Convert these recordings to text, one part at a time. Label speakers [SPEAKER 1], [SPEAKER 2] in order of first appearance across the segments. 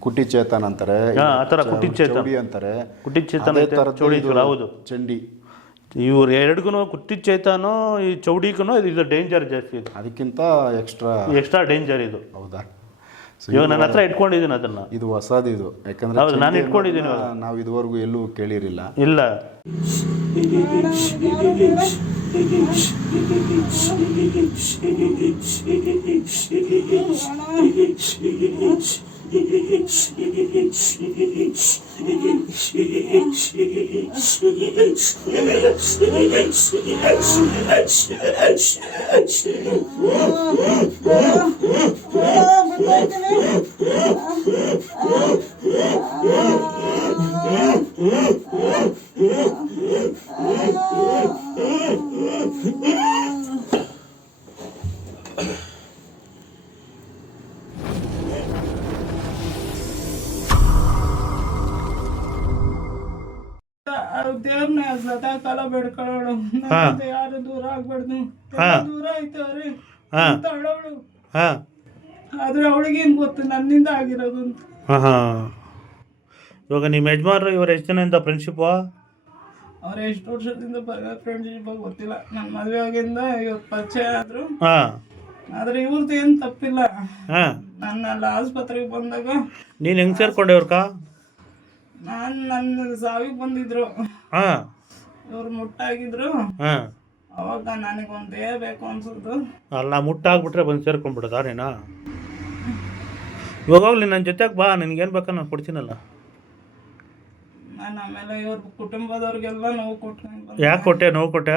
[SPEAKER 1] ಕುಟಿ ಚೇತನ್ ಅಂತಾರೆ
[SPEAKER 2] ಹಾ, ಆ ಥರ
[SPEAKER 1] ಚ-
[SPEAKER 2] ಕುಟಿ ಚೇತನ್.
[SPEAKER 1] ಚೌಡಿ ಅಂತಾರೆ.
[SPEAKER 2] ಕುಟಿ ಚೇತನ್
[SPEAKER 1] ಅದೇ
[SPEAKER 2] ಐತೆ,
[SPEAKER 1] ಥರದ್ದು
[SPEAKER 2] ಚೌಡಿ
[SPEAKER 1] ಇದು
[SPEAKER 2] ಹೌದು.
[SPEAKER 1] ಚಂಡಿ.
[SPEAKER 2] ಇವ್ರು ಎರಡ್ಗೂ ಕುಟ್ಟಿ ಚೇತನೋ ಈ ಚೌಡಿಗೂ ಇದು ಡೇಂಜರ್ ಜಾಸ್ತಿ ಇದೆ.
[SPEAKER 1] ಅದಕ್ಕಿಂತ ಎಕ್ಸ್ಟ್ರಾ
[SPEAKER 2] ಎಕ್ಸ್ಟ್ರಾ ಡೇಂಜರ್ ಇದು.
[SPEAKER 1] ಹೌದಾ? So,
[SPEAKER 2] ಇವಾಗ ನನ್ನ ಹತ್ರ ಇಟ್ಕೊಂಡಿದ್ದೀನಿ ಅದನ್ನ.
[SPEAKER 1] ಇದು ಹೊಸದು ಇದು. ಯಾಕಂದ್ರೆ
[SPEAKER 2] ಹೌದು, ನಾನು
[SPEAKER 1] ಚಂಡಿ
[SPEAKER 2] ಇಟ್ಕೊಂಡಿದ್ದೀನಿ
[SPEAKER 1] ಅನ್ನೋದನ್ನ ನಾವು ಇದುವರೆಗೂ ಎಲ್ಲೂ ಕೇಳಿರಿಲ್ಲ.
[SPEAKER 2] ಇಲ್ಲ.
[SPEAKER 3] Ah! ಸದಾ ಕಾಲ ಬೇಡ್ಕೊಳ್ಳೋಳು. ಯಾರು ದೂರ ಆಗ್ಬಾರ್ದು? ದೂರ ಐತವ್ರಿ ಅಂತ ಅಳೋಳು
[SPEAKER 2] ಹಾಂ.
[SPEAKER 3] ಆದ್ರೆ ಅವಳಿಗೇನ್ ಗೊತ್ತು? ನನ್ನಿಂದ ಆಗಿರೋದು ಅಂತ.
[SPEAKER 2] ಹಾಂ ಹಾಂ. ಇವಾಗ ನಿಮ್ಮ ಯಜಮಾನ್ರು ಇವ್ರು ಎಷ್ಟು ಜನದಿಂದ ಫ್ರೆಂಡ್ಶಿಪ್
[SPEAKER 3] ಅವ್ರ ಎಷ್ಟು ವರ್ಷದಿಂದ ಫ್ರೆಂಡ್ಶಿಪ್ ಗೊತ್ತಿಲ್ಲ. ನನ್ನ ಮದುವೆ ಆಗಿಂದ ಇವತ್ತು ಪರಿಚಯ ಆದ್ರು.
[SPEAKER 2] ಹಾಂ.
[SPEAKER 3] ಆದ್ರೆ ಇವ್ರದ್ದು ಏನ್ ತಪ್ಪಿಲ್ಲ.
[SPEAKER 2] ಹಾಂ.
[SPEAKER 3] ನನ್ನ ಅಲ್ಲಿ ಆಸ್ಪತ್ರೆಗೆ ಬಂದಾಗ
[SPEAKER 2] ನೀನು ಹೆಂಗೆ ಸೇರ್ಕೊಂಡೆ ಇವ್ರಕ?
[SPEAKER 3] ನಾನ್ ನನ್ನ ಸಾವಿಗೆ ಬಂದಿದ್ರು.
[SPEAKER 2] ಹಾಂ.
[SPEAKER 3] ಇವ್ರು ಮುಟ್ಟಾಗಿದ್ರು.
[SPEAKER 2] ಹಾಂ.
[SPEAKER 3] ಅವಾಗ ನನಗೊಂದು ದೇಹ ಬೇಕು ಅನ್ಸುತ್ತು
[SPEAKER 2] ಅಲ್ಲ ಮುಟ್ಟಾಗ್ಬಿಟ್ರೆ ಬಂದು ಸೇರ್ಕೊಂಡ್ಬಿಡೋದಾ ನೀನು ಇವಾಗ ಹೋಗ್ಲಿ ನನ್ನ ಜೊತೆಗೆ ಬಾ ನಿನ್ಗೇನು ಬೇಕಾ ನಾನು ಕೊಡ್ತೀನಲ್ಲ.
[SPEAKER 3] ನಾನು ಆಮೇಲೆ ಇವ್ರ ಕುಟುಂಬದವ್ರಿಗೆಲ್ಲ ನೋವು ಕೊಟ್ಟು
[SPEAKER 2] ಯಾಕೆ ಕೊಟ್ಟೆ ನೋವು ಕೊಟ್ಟೆ?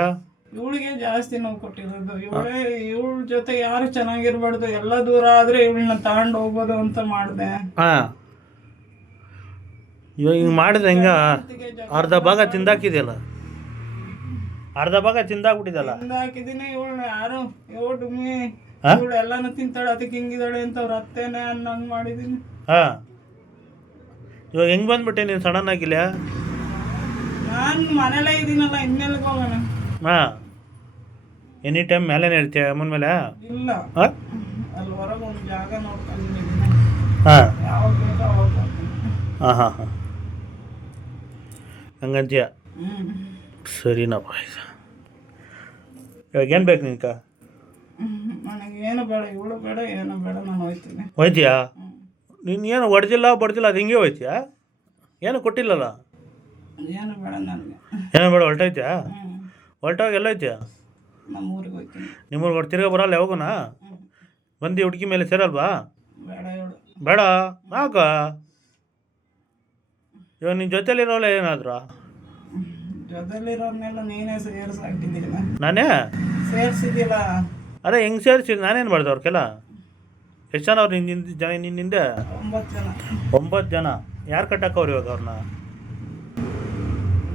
[SPEAKER 3] ಇವಳಿಗೆ ಜಾಸ್ತಿ ನೋವು ಕೊಟ್ಟಿರೋದು. ಇವಳೇ ಇವಳ ಜೊತೆ ಯಾರು ಚೆನ್ನಾಗಿರ್ಬಾರ್ದು ಎಲ್ಲ ದೂರ ಆದ್ರೆ ಇವಳನ್ನ ತಗೊಂಡು ಹೋಗ್ಬೋದು ಅಂತ ಮಾಡಿದೆ.
[SPEAKER 2] ಹಾಂ. ಇವಾಗ ಹಿಂಗೆ ಮಾಡಿದ್ರೆ ಹೆಂಗ? ಅರ್ಧ ಭಾಗ ತಿಂದಾಕಿದೆಯಲ್ಲ? ಅರ್ಧ ಭಾಗ ತಿಂದಾಗ್ಬಿಟ್ಟಿದಲ್ಲ?
[SPEAKER 3] ತಿಂದು ಹಾಕಿದೀನಿ ಇವಳನ್ನ ಯಾರು? ಇವಳು? ಇವಳು ಎಲ್ಲಾನು ತಿಂತಾಳೆ ಅದಕ್ಕೆ ಹಿಂಗಿದಾಳೆ ಅಂತ ಅವ್ರ ಅತ್ತೇನೆ ಅನ್ನಂಗ್ ಮಾಡಿದೀನಿ.
[SPEAKER 2] ಹಾ. ಇವಾಗ ಹೆಂಗ್ ಬಂದ್ಬಿಟ್ಟೆ ನೀನು ಸಡನ್ ಆಗಿಲ್ಲ
[SPEAKER 3] ನಾನು ಮನೇಲೇ ಇದೀನಲ್ಲ ಇನ್ನೆಲ್ಗೆ ಹೋಗೋಣ?
[SPEAKER 2] ಹಾ. ಎನಿ ಟೈಮ್ ಮೇಲೇನೆ ಇರ್ತೀಯ ಅಮ್ಮನ ಮೇಲೆ?
[SPEAKER 3] ಇಲ್ಲ.
[SPEAKER 2] ಹಾಂ?
[SPEAKER 3] ಅಲ್ಲಿ ಹೊರಗೆ ಒಂದು ಜಾಗ ನೋಡ್ಕೊಂಡಿದ್ದೀನಿ
[SPEAKER 2] ಹಾ.
[SPEAKER 3] ಯಾವಾಗ ಬೇಕೋ ಅವಾಗ
[SPEAKER 2] ಹಾಂ. ಹಾಂ. ಹಾಂ. ಹಂಗಂತೀಯ?
[SPEAKER 3] ಹ್ಮ್.
[SPEAKER 2] ಸರಿನಪ್ಪ ಇದು ಇವಾಗ ಏನು ಬೇಕು ನಿನ್ಕ?
[SPEAKER 3] ನನಗೆ ಏನು ಬೇಡ ಇವಳು ಬೇಡ ಏನು ಬೇಡ ನಾನು ಹೋಯ್ತೀನಿ.
[SPEAKER 2] ಹೋಯ್ತೀಯಾ. ನೀನು ಏನು ಹೊಡೆದಿಲ್ಲ ಬಡ್ದಿಲ್ಲ ಅದು ಹಿಂಗೆ ಹೋಯ್ತೀಯಾ? ಏನು ಕೊಟ್ಟಿಲ್ಲಲ್ಲ?
[SPEAKER 3] ಏನು ಬೇಡ ನನಗೆ.
[SPEAKER 2] ಏನು ಬೇಡ ಹೊರಟೈತ್ಯಾ ಹೊರಟೋಗಿ ಎಲ್ಲ ಎಲ್ಲೈತ್ಯಾ
[SPEAKER 3] ನಮ್ಮ ಊರಿಗೆ ಹೋಗ್ತೀನಿ
[SPEAKER 2] ನಿಮ್ಮೂರಿಗೆ ಹೊರ ತಿರ್ಗಾ ಬರಲ್ಲ ಯಾವಾಗನ?
[SPEAKER 3] ಬಂದಿ
[SPEAKER 2] ಬಂದು ಹುಡುಗಿ ಮೇಲೆ ಸೇರಲ್ವಾ?
[SPEAKER 3] ಬೇಡ ಇವಳು.
[SPEAKER 2] ಬೇಡ. ಯಾಕ? ಇವಾಗ ನಿನ್ನ ಜೊತೆಲಿರೋಲ್ಲ ಏನಾದ್ರು?
[SPEAKER 3] ಜೊತೆಲಿರೋರ್ನೆಲ್ಲ ನೀನೇ ಸೇರ್ಸಿ ಹಾಕಿದ್ದೀರ
[SPEAKER 2] ನಾನೇ?
[SPEAKER 3] ಸೇರಿಸಿದಿಲ್ಲ
[SPEAKER 2] ಅದೇ ಹೆಂಗೆ ಸೇರಿಸಿದ್ದು ನಾನೇನು ಮಾಡಿದೆ ಅವ್ರಿಗೆಲ್ಲ ಎಷ್ಟು ಜನ ಅವ್ರು ನಿನ್ನ ಜನ ನಿನ್ನಿಂದ
[SPEAKER 3] ಒಂಬತ್ತು ಜನ.
[SPEAKER 2] ಒಂಬತ್ತು ಜನ. ಯಾರು ಕಟ್ಟಕ್ಕವ್ರು ಇವಾಗ ಅವ್ರನ್ನ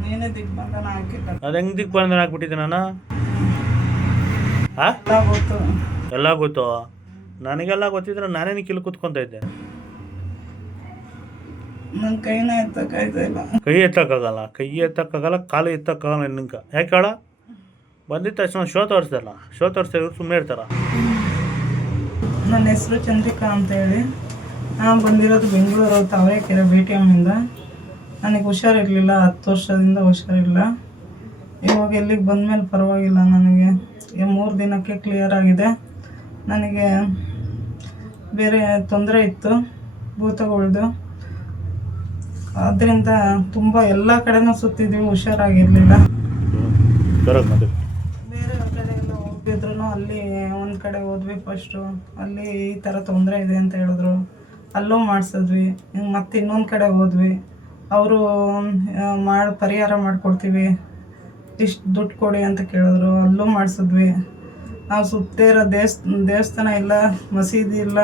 [SPEAKER 3] ನೀನೇ ದಿಗ್ಬಂಧನ ಹಾಕಿಟ್ಟ
[SPEAKER 2] ಅದು ಹೆಂಗೆ ದಿಗ್ಬಂಧನ ಹಾಕ್ಬಿಟ್ಟಿದ್ದೆ ನಾನು? ಹಾಂ
[SPEAKER 3] ಎಲ್ಲ ಗೊತ್ತು.
[SPEAKER 2] ಎಲ್ಲ ಗೊತ್ತು. ನನಗೆಲ್ಲ ಗೊತ್ತಿದ್ರೆ ನಾನೇನು ಕಿಲ್ ಕೂತ್ಕೊಂತ ಇದ್ದೆ.
[SPEAKER 3] ನನ್ನ ಕೈನ ಎತ್ತಕ್ಕಾಯ್ತಾ ಇಲ್ಲ.
[SPEAKER 2] ಕೈ ಎತ್ತಕ್ಕಾಗಲ್ಲ ಕೈ ಎತ್ತಕ್ಕಾಗಲ್ಲ ಕಾಲು ಎತ್ತಕ್ಕಾಗಲ್ಲ ನಿನ್ಗೆ. ಯಾಕೆ ಹೇಳ? ಬಂದಿದ್ದ ತಕ್ಷಣ ಶೋ ತೋರಿಸ್ತಾರಲ್ಲ ಶೋ ತೋರಿಸ್ತಾ ಇವ್ರು ಸುಮ್ಮನೆ ಇರ್ತಾರ.
[SPEAKER 3] ನನ್ನ ಹೆಸರು ಚಂದ್ರಿಕಾ ಅಂತ ಹೇಳಿ. ನಾನು ಬಂದಿರೋದು ಬೆಂಗಳೂರು ತಾವರೆಕೆರೆ ಬಿ ಟಿ ಎಮ್ಮಿಂದ. ನನಗೆ ಹುಷಾರಿರಲಿಲ್ಲ ಹತ್ತು ವರ್ಷದಿಂದ ಹುಷಾರಿಲ್ಲ. ಇವಾಗ ಬಂದ ಬಂದಮೇಲೆ ಪರವಾಗಿಲ್ಲ ನನಗೆ. ಈ ಮೂರು ದಿನಕ್ಕೆ ಕ್ಲಿಯರ್ ಆಗಿದೆ. ನನಗೆ ಬೇರೆ ತೊಂದರೆ ಇತ್ತು ಭೂತಗಳ್ದು. ಅದರಿಂದ ತುಂಬ ಎಲ್ಲ ಕಡೆನೂ ಸುತ್ತಿದ್ವಿ ಹುಷಾರಾಗಿರಲಿಲ್ಲ. ಬೇರೆ ಕಡೆ? ಎಲ್ಲ ಹೋಗಿದ್ರು ಅಲ್ಲಿ ಒಂದು ಕಡೆ ಹೋದ್ವಿ ಫಸ್ಟು ಅಲ್ಲಿ ಈ ಥರ ತೊಂದರೆ ಇದೆ ಅಂತ ಹೇಳಿದ್ರು. ಅಲ್ಲೂ ಮಾಡಿಸಿದ್ವಿ ಮತ್ತೆ ಇನ್ನೊಂದು ಕಡೆ ಹೋದ್ವಿ. ಅವರು ಮಾಡಿ ಪರಿಹಾರ ಮಾಡಿಕೊಡ್ತೀವಿ ಇಷ್ಟು ದುಡ್ಡು ಕೊಡಿ ಅಂತ ಕೇಳಿದ್ರು. ಅಲ್ಲೂ ಮಾಡಿಸಿದ್ವಿ. ನಾವು ಸುತ್ತೇ ಇರೋ ದೇವಸ್ ದೇವಸ್ಥಾನ ಇಲ್ಲ ಮಸೀದಿ ಇಲ್ಲ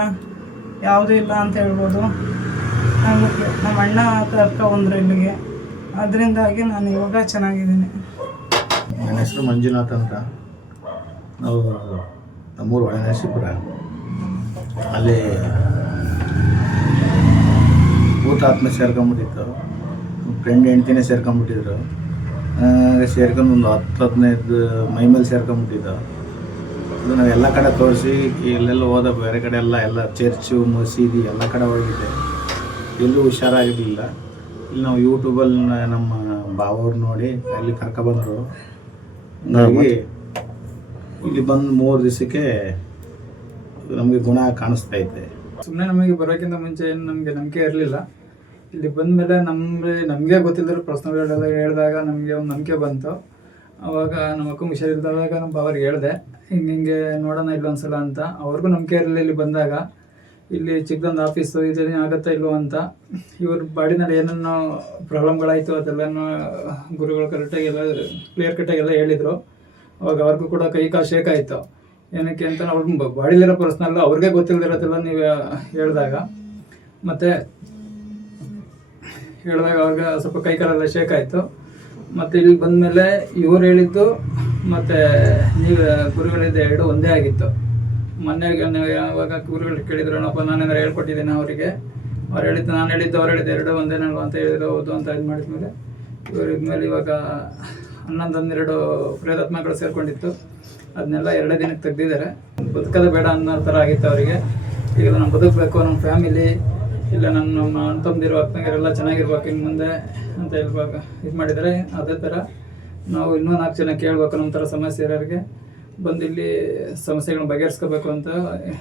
[SPEAKER 3] ಯಾವುದೂ ಇಲ್ಲ ಅಂತ ಹೇಳ್ಬೋದು. ನಮಗೆ ನಮ್ಮ ಅಣ್ಣ ಕರ್ಕೊಂಡ್ರು ಇಲ್ಲಿಗೆ. ಅದರಿಂದಾಗಿ ನಾನು ಇವಾಗ ಚೆನ್ನಾಗಿದ್ದೀನಿ.
[SPEAKER 4] ನನ್ನ ಹೆಸರು ಮಂಜುನಾಥ್ ಅಂತ. ನಾವು ನಮ್ಮೂರು ಒಳನರಸೀಪುರ ಅಲ್ಲಿ ಭೂತಾತ್ಮ ಸೇರ್ಕೊಂಬಿಟ್ಟಿತ್ತು. ಫ್ರೆಂಡ್ ಹೆಂಡ್ತಿನೇ ಸೇರ್ಕೊಂಬಿಟ್ಟಿದ್ರು. ಸೇರ್ಕೊಂಡು ಒಂದು ಹತ್ತು ಹದಿನೈದು ಮೈ ಮೇಲೆ ಸೇರ್ಕೊಂಬಿಟ್ಟಿದ್ದು. ಅದು ಎಲ್ಲ ಕಡೆ ತೋರಿಸಿ ಎಲ್ಲೆಲ್ಲ ಹೋದ ಬೇರೆ ಕಡೆ ಎಲ್ಲ ಎಲ್ಲ ಚರ್ಚು, ಮಸೀದಿ ಎಲ್ಲ ಕಡೆ ಹೋಗಿದ್ದೆ. ಎಲ್ಲೂ ಹುಷಾರಾಗಿರಲಿಲ್ಲ. ಇಲ್ಲಿ ನಾವು ಯೂಟ್ಯೂಬಲ್ಲಿ ನಮ್ಮ ಬಾವವ್ರು ನೋಡಿ ಅಲ್ಲಿ ಕರ್ಕೊಬಂದರು ನಮಗೆ ಇಲ್ಲಿ ಬಂದು ಮೂರು ದಿವಸಕ್ಕೆ ನಮಗೆ ಗುಣ ಕಾಣಿಸ್ತಾ ಐತೆ
[SPEAKER 5] ಸುಮ್ಮನೆ ನಮಗೆ ಬರೋಕ್ಕಿಂತ ಮುಂಚೆ ಏನು ನಮಗೆ ನಂಬಿಕೆ ಇರಲಿಲ್ಲ. ಇಲ್ಲಿ ಬಂದ ಮೇಲೆ ನಮಗೆ ನಮಗೆ ಗೊತ್ತಿಲ್ಲದ್ರು ಪ್ರಶ್ನೆಗಳೆಲ್ಲ ಹೇಳಿದಾಗ ನಮಗೆ ಒಂದು ನಂಬಿಕೆ ಬಂತು. ಅವಾಗ ನಮ್ಮ ಅಕ್ಕ ಹುಷಾರಿಲ್ದಾಗ ನಮ್ಮ ಬಾವರಿಗೆ ಹೇಳಿದೆ ಹಿಂಗೆ ಹಿಂಗೆ ನೋಡೋಣ ಇಲ್ಲೊಂದ್ಸಲ ಅಂತ. ಅವ್ರಿಗೂ ನಂಬಿಕೆ ಇರಲಿಲ್ಲ ಇಲ್ಲಿ ಬಂದಾಗ. ಇಲ್ಲಿ ಚಿಕ್ಕದೊಂದು ಆಫೀಸು ಇದರಲ್ಲಿ ಆಗುತ್ತಾ ಇಲ್ವೋ ಅಂತ ಇವ್ರ ಬಾಡಿನಲ್ಲಿ ಏನೇನೋ ಪ್ರಾಬ್ಲಮ್ಗಳಾಯಿತು ಅದೆಲ್ಲನೂ ಗುರುಗಳು ಕರೆಕ್ಟಾಗಿ ಎಲ್ಲ ಕ್ಲಿಯರ್ ಕಟ್ಟಾಗಿ ಎಲ್ಲ ಹೇಳಿದರು. ಅವಾಗ ಅವ್ರಿಗೂ ಕೂಡ ಕೈ ಕಾಲು ಶೇಕ್ ಆಯಿತು. ಏನಕ್ಕೆ ಅಂತ ಅವ್ರ ಬಾಡಿಲಿರೋ ಪರ್ಸ್ನಲ್ ಅವ್ರಿಗೆ ಗೊತ್ತಿಲ್ಲದಿರೋದೆಲ್ಲ ನೀವು ಹೇಳಿದಾಗ ಮತ್ತು ಹೇಳಿದಾಗ ಅವಾಗ ಸ್ವಲ್ಪ ಕೈ ಕಾಲೆಲ್ಲ ಶೇಕ್ ಆಯಿತು. ಮತ್ತು ಇಲ್ಲಿ ಬಂದಮೇಲೆ ಇವ್ರು ಹೇಳಿದ್ದು ಮತ್ತು ನೀವು ಗುರುಗಳಿದ್ದ ಎರಡು ಒಂದೇ ಆಗಿತ್ತು. ಮೊನ್ನೆ ಯಾವಾಗ ಗುರುಗಳು ಕೇಳಿದ್ರು ಏನಪ್ಪ ನಾನೇನಾರು ಹೇಳ್ಕೊಟ್ಟಿದ್ದೇನೆ ಅವರಿಗೆ? ಅವ್ರು ಹೇಳಿದ್ದು, ನಾನು ಹೇಳಿದ್ದು, ಅವ್ರು ಹೇಳಿದ್ದು ಒಂದೇ ಒಂದೇನಲ್ವ ಅಂತ ಹೇಳಿದ್ರು, ಹೌದು ಅಂತ ಇದು ಮಾಡಿದ್ಮೇಲೆ ಇವರು ಇದ್ಮೇಲೆ ಇವಾಗ ಹನ್ನೊಂದು, ಹನ್ನೆರಡು ಪ್ರೇತಾತ್ಮಗಳು ಸೇರ್ಕೊಂಡಿತ್ತು. ಅದನ್ನೆಲ್ಲ ಎರಡೇ ದಿನಕ್ಕೆ ತೆಗ್ದಿದ್ದಾರೆ. ಬದುಕದ ಬೇಡ ಅನ್ನೋ ಥರ ಆಗಿತ್ತು ಅವರಿಗೆ. ಈಗ ನಾನು ಬದುಕಬೇಕು ನಮ್ಮ ಫ್ಯಾಮಿಲಿ, ಇಲ್ಲ ನನ್ನ, ನಮ್ಮ ಅಣ್ಣ ತಮ್ಮದಿರು ಅಕ್ಕಂಗಿರೆಲ್ಲ ಚೆನ್ನಾಗಿರ್ಬೇಕು ಇನ್ನು ಮುಂದೆ ಅಂತ ಹೇಳ್ಬೇಕು ಇದು ಮಾಡಿದರೆ ಅದೇ ಥರ ನಾವು ಇನ್ನೂ ನಾಲ್ಕು ಜನ ಕೇಳಬೇಕು ನಮ್ಮ ಥರ ಸಮಸ್ಯೆ ಇರೋರಿಗೆ. ಬಂದು ಇಲ್ಲಿ ಸಮಸ್ಯೆಗಳನ್ನ ಬಗೆಹರಿಸ್ಕೋಬೇಕು ಅಂತ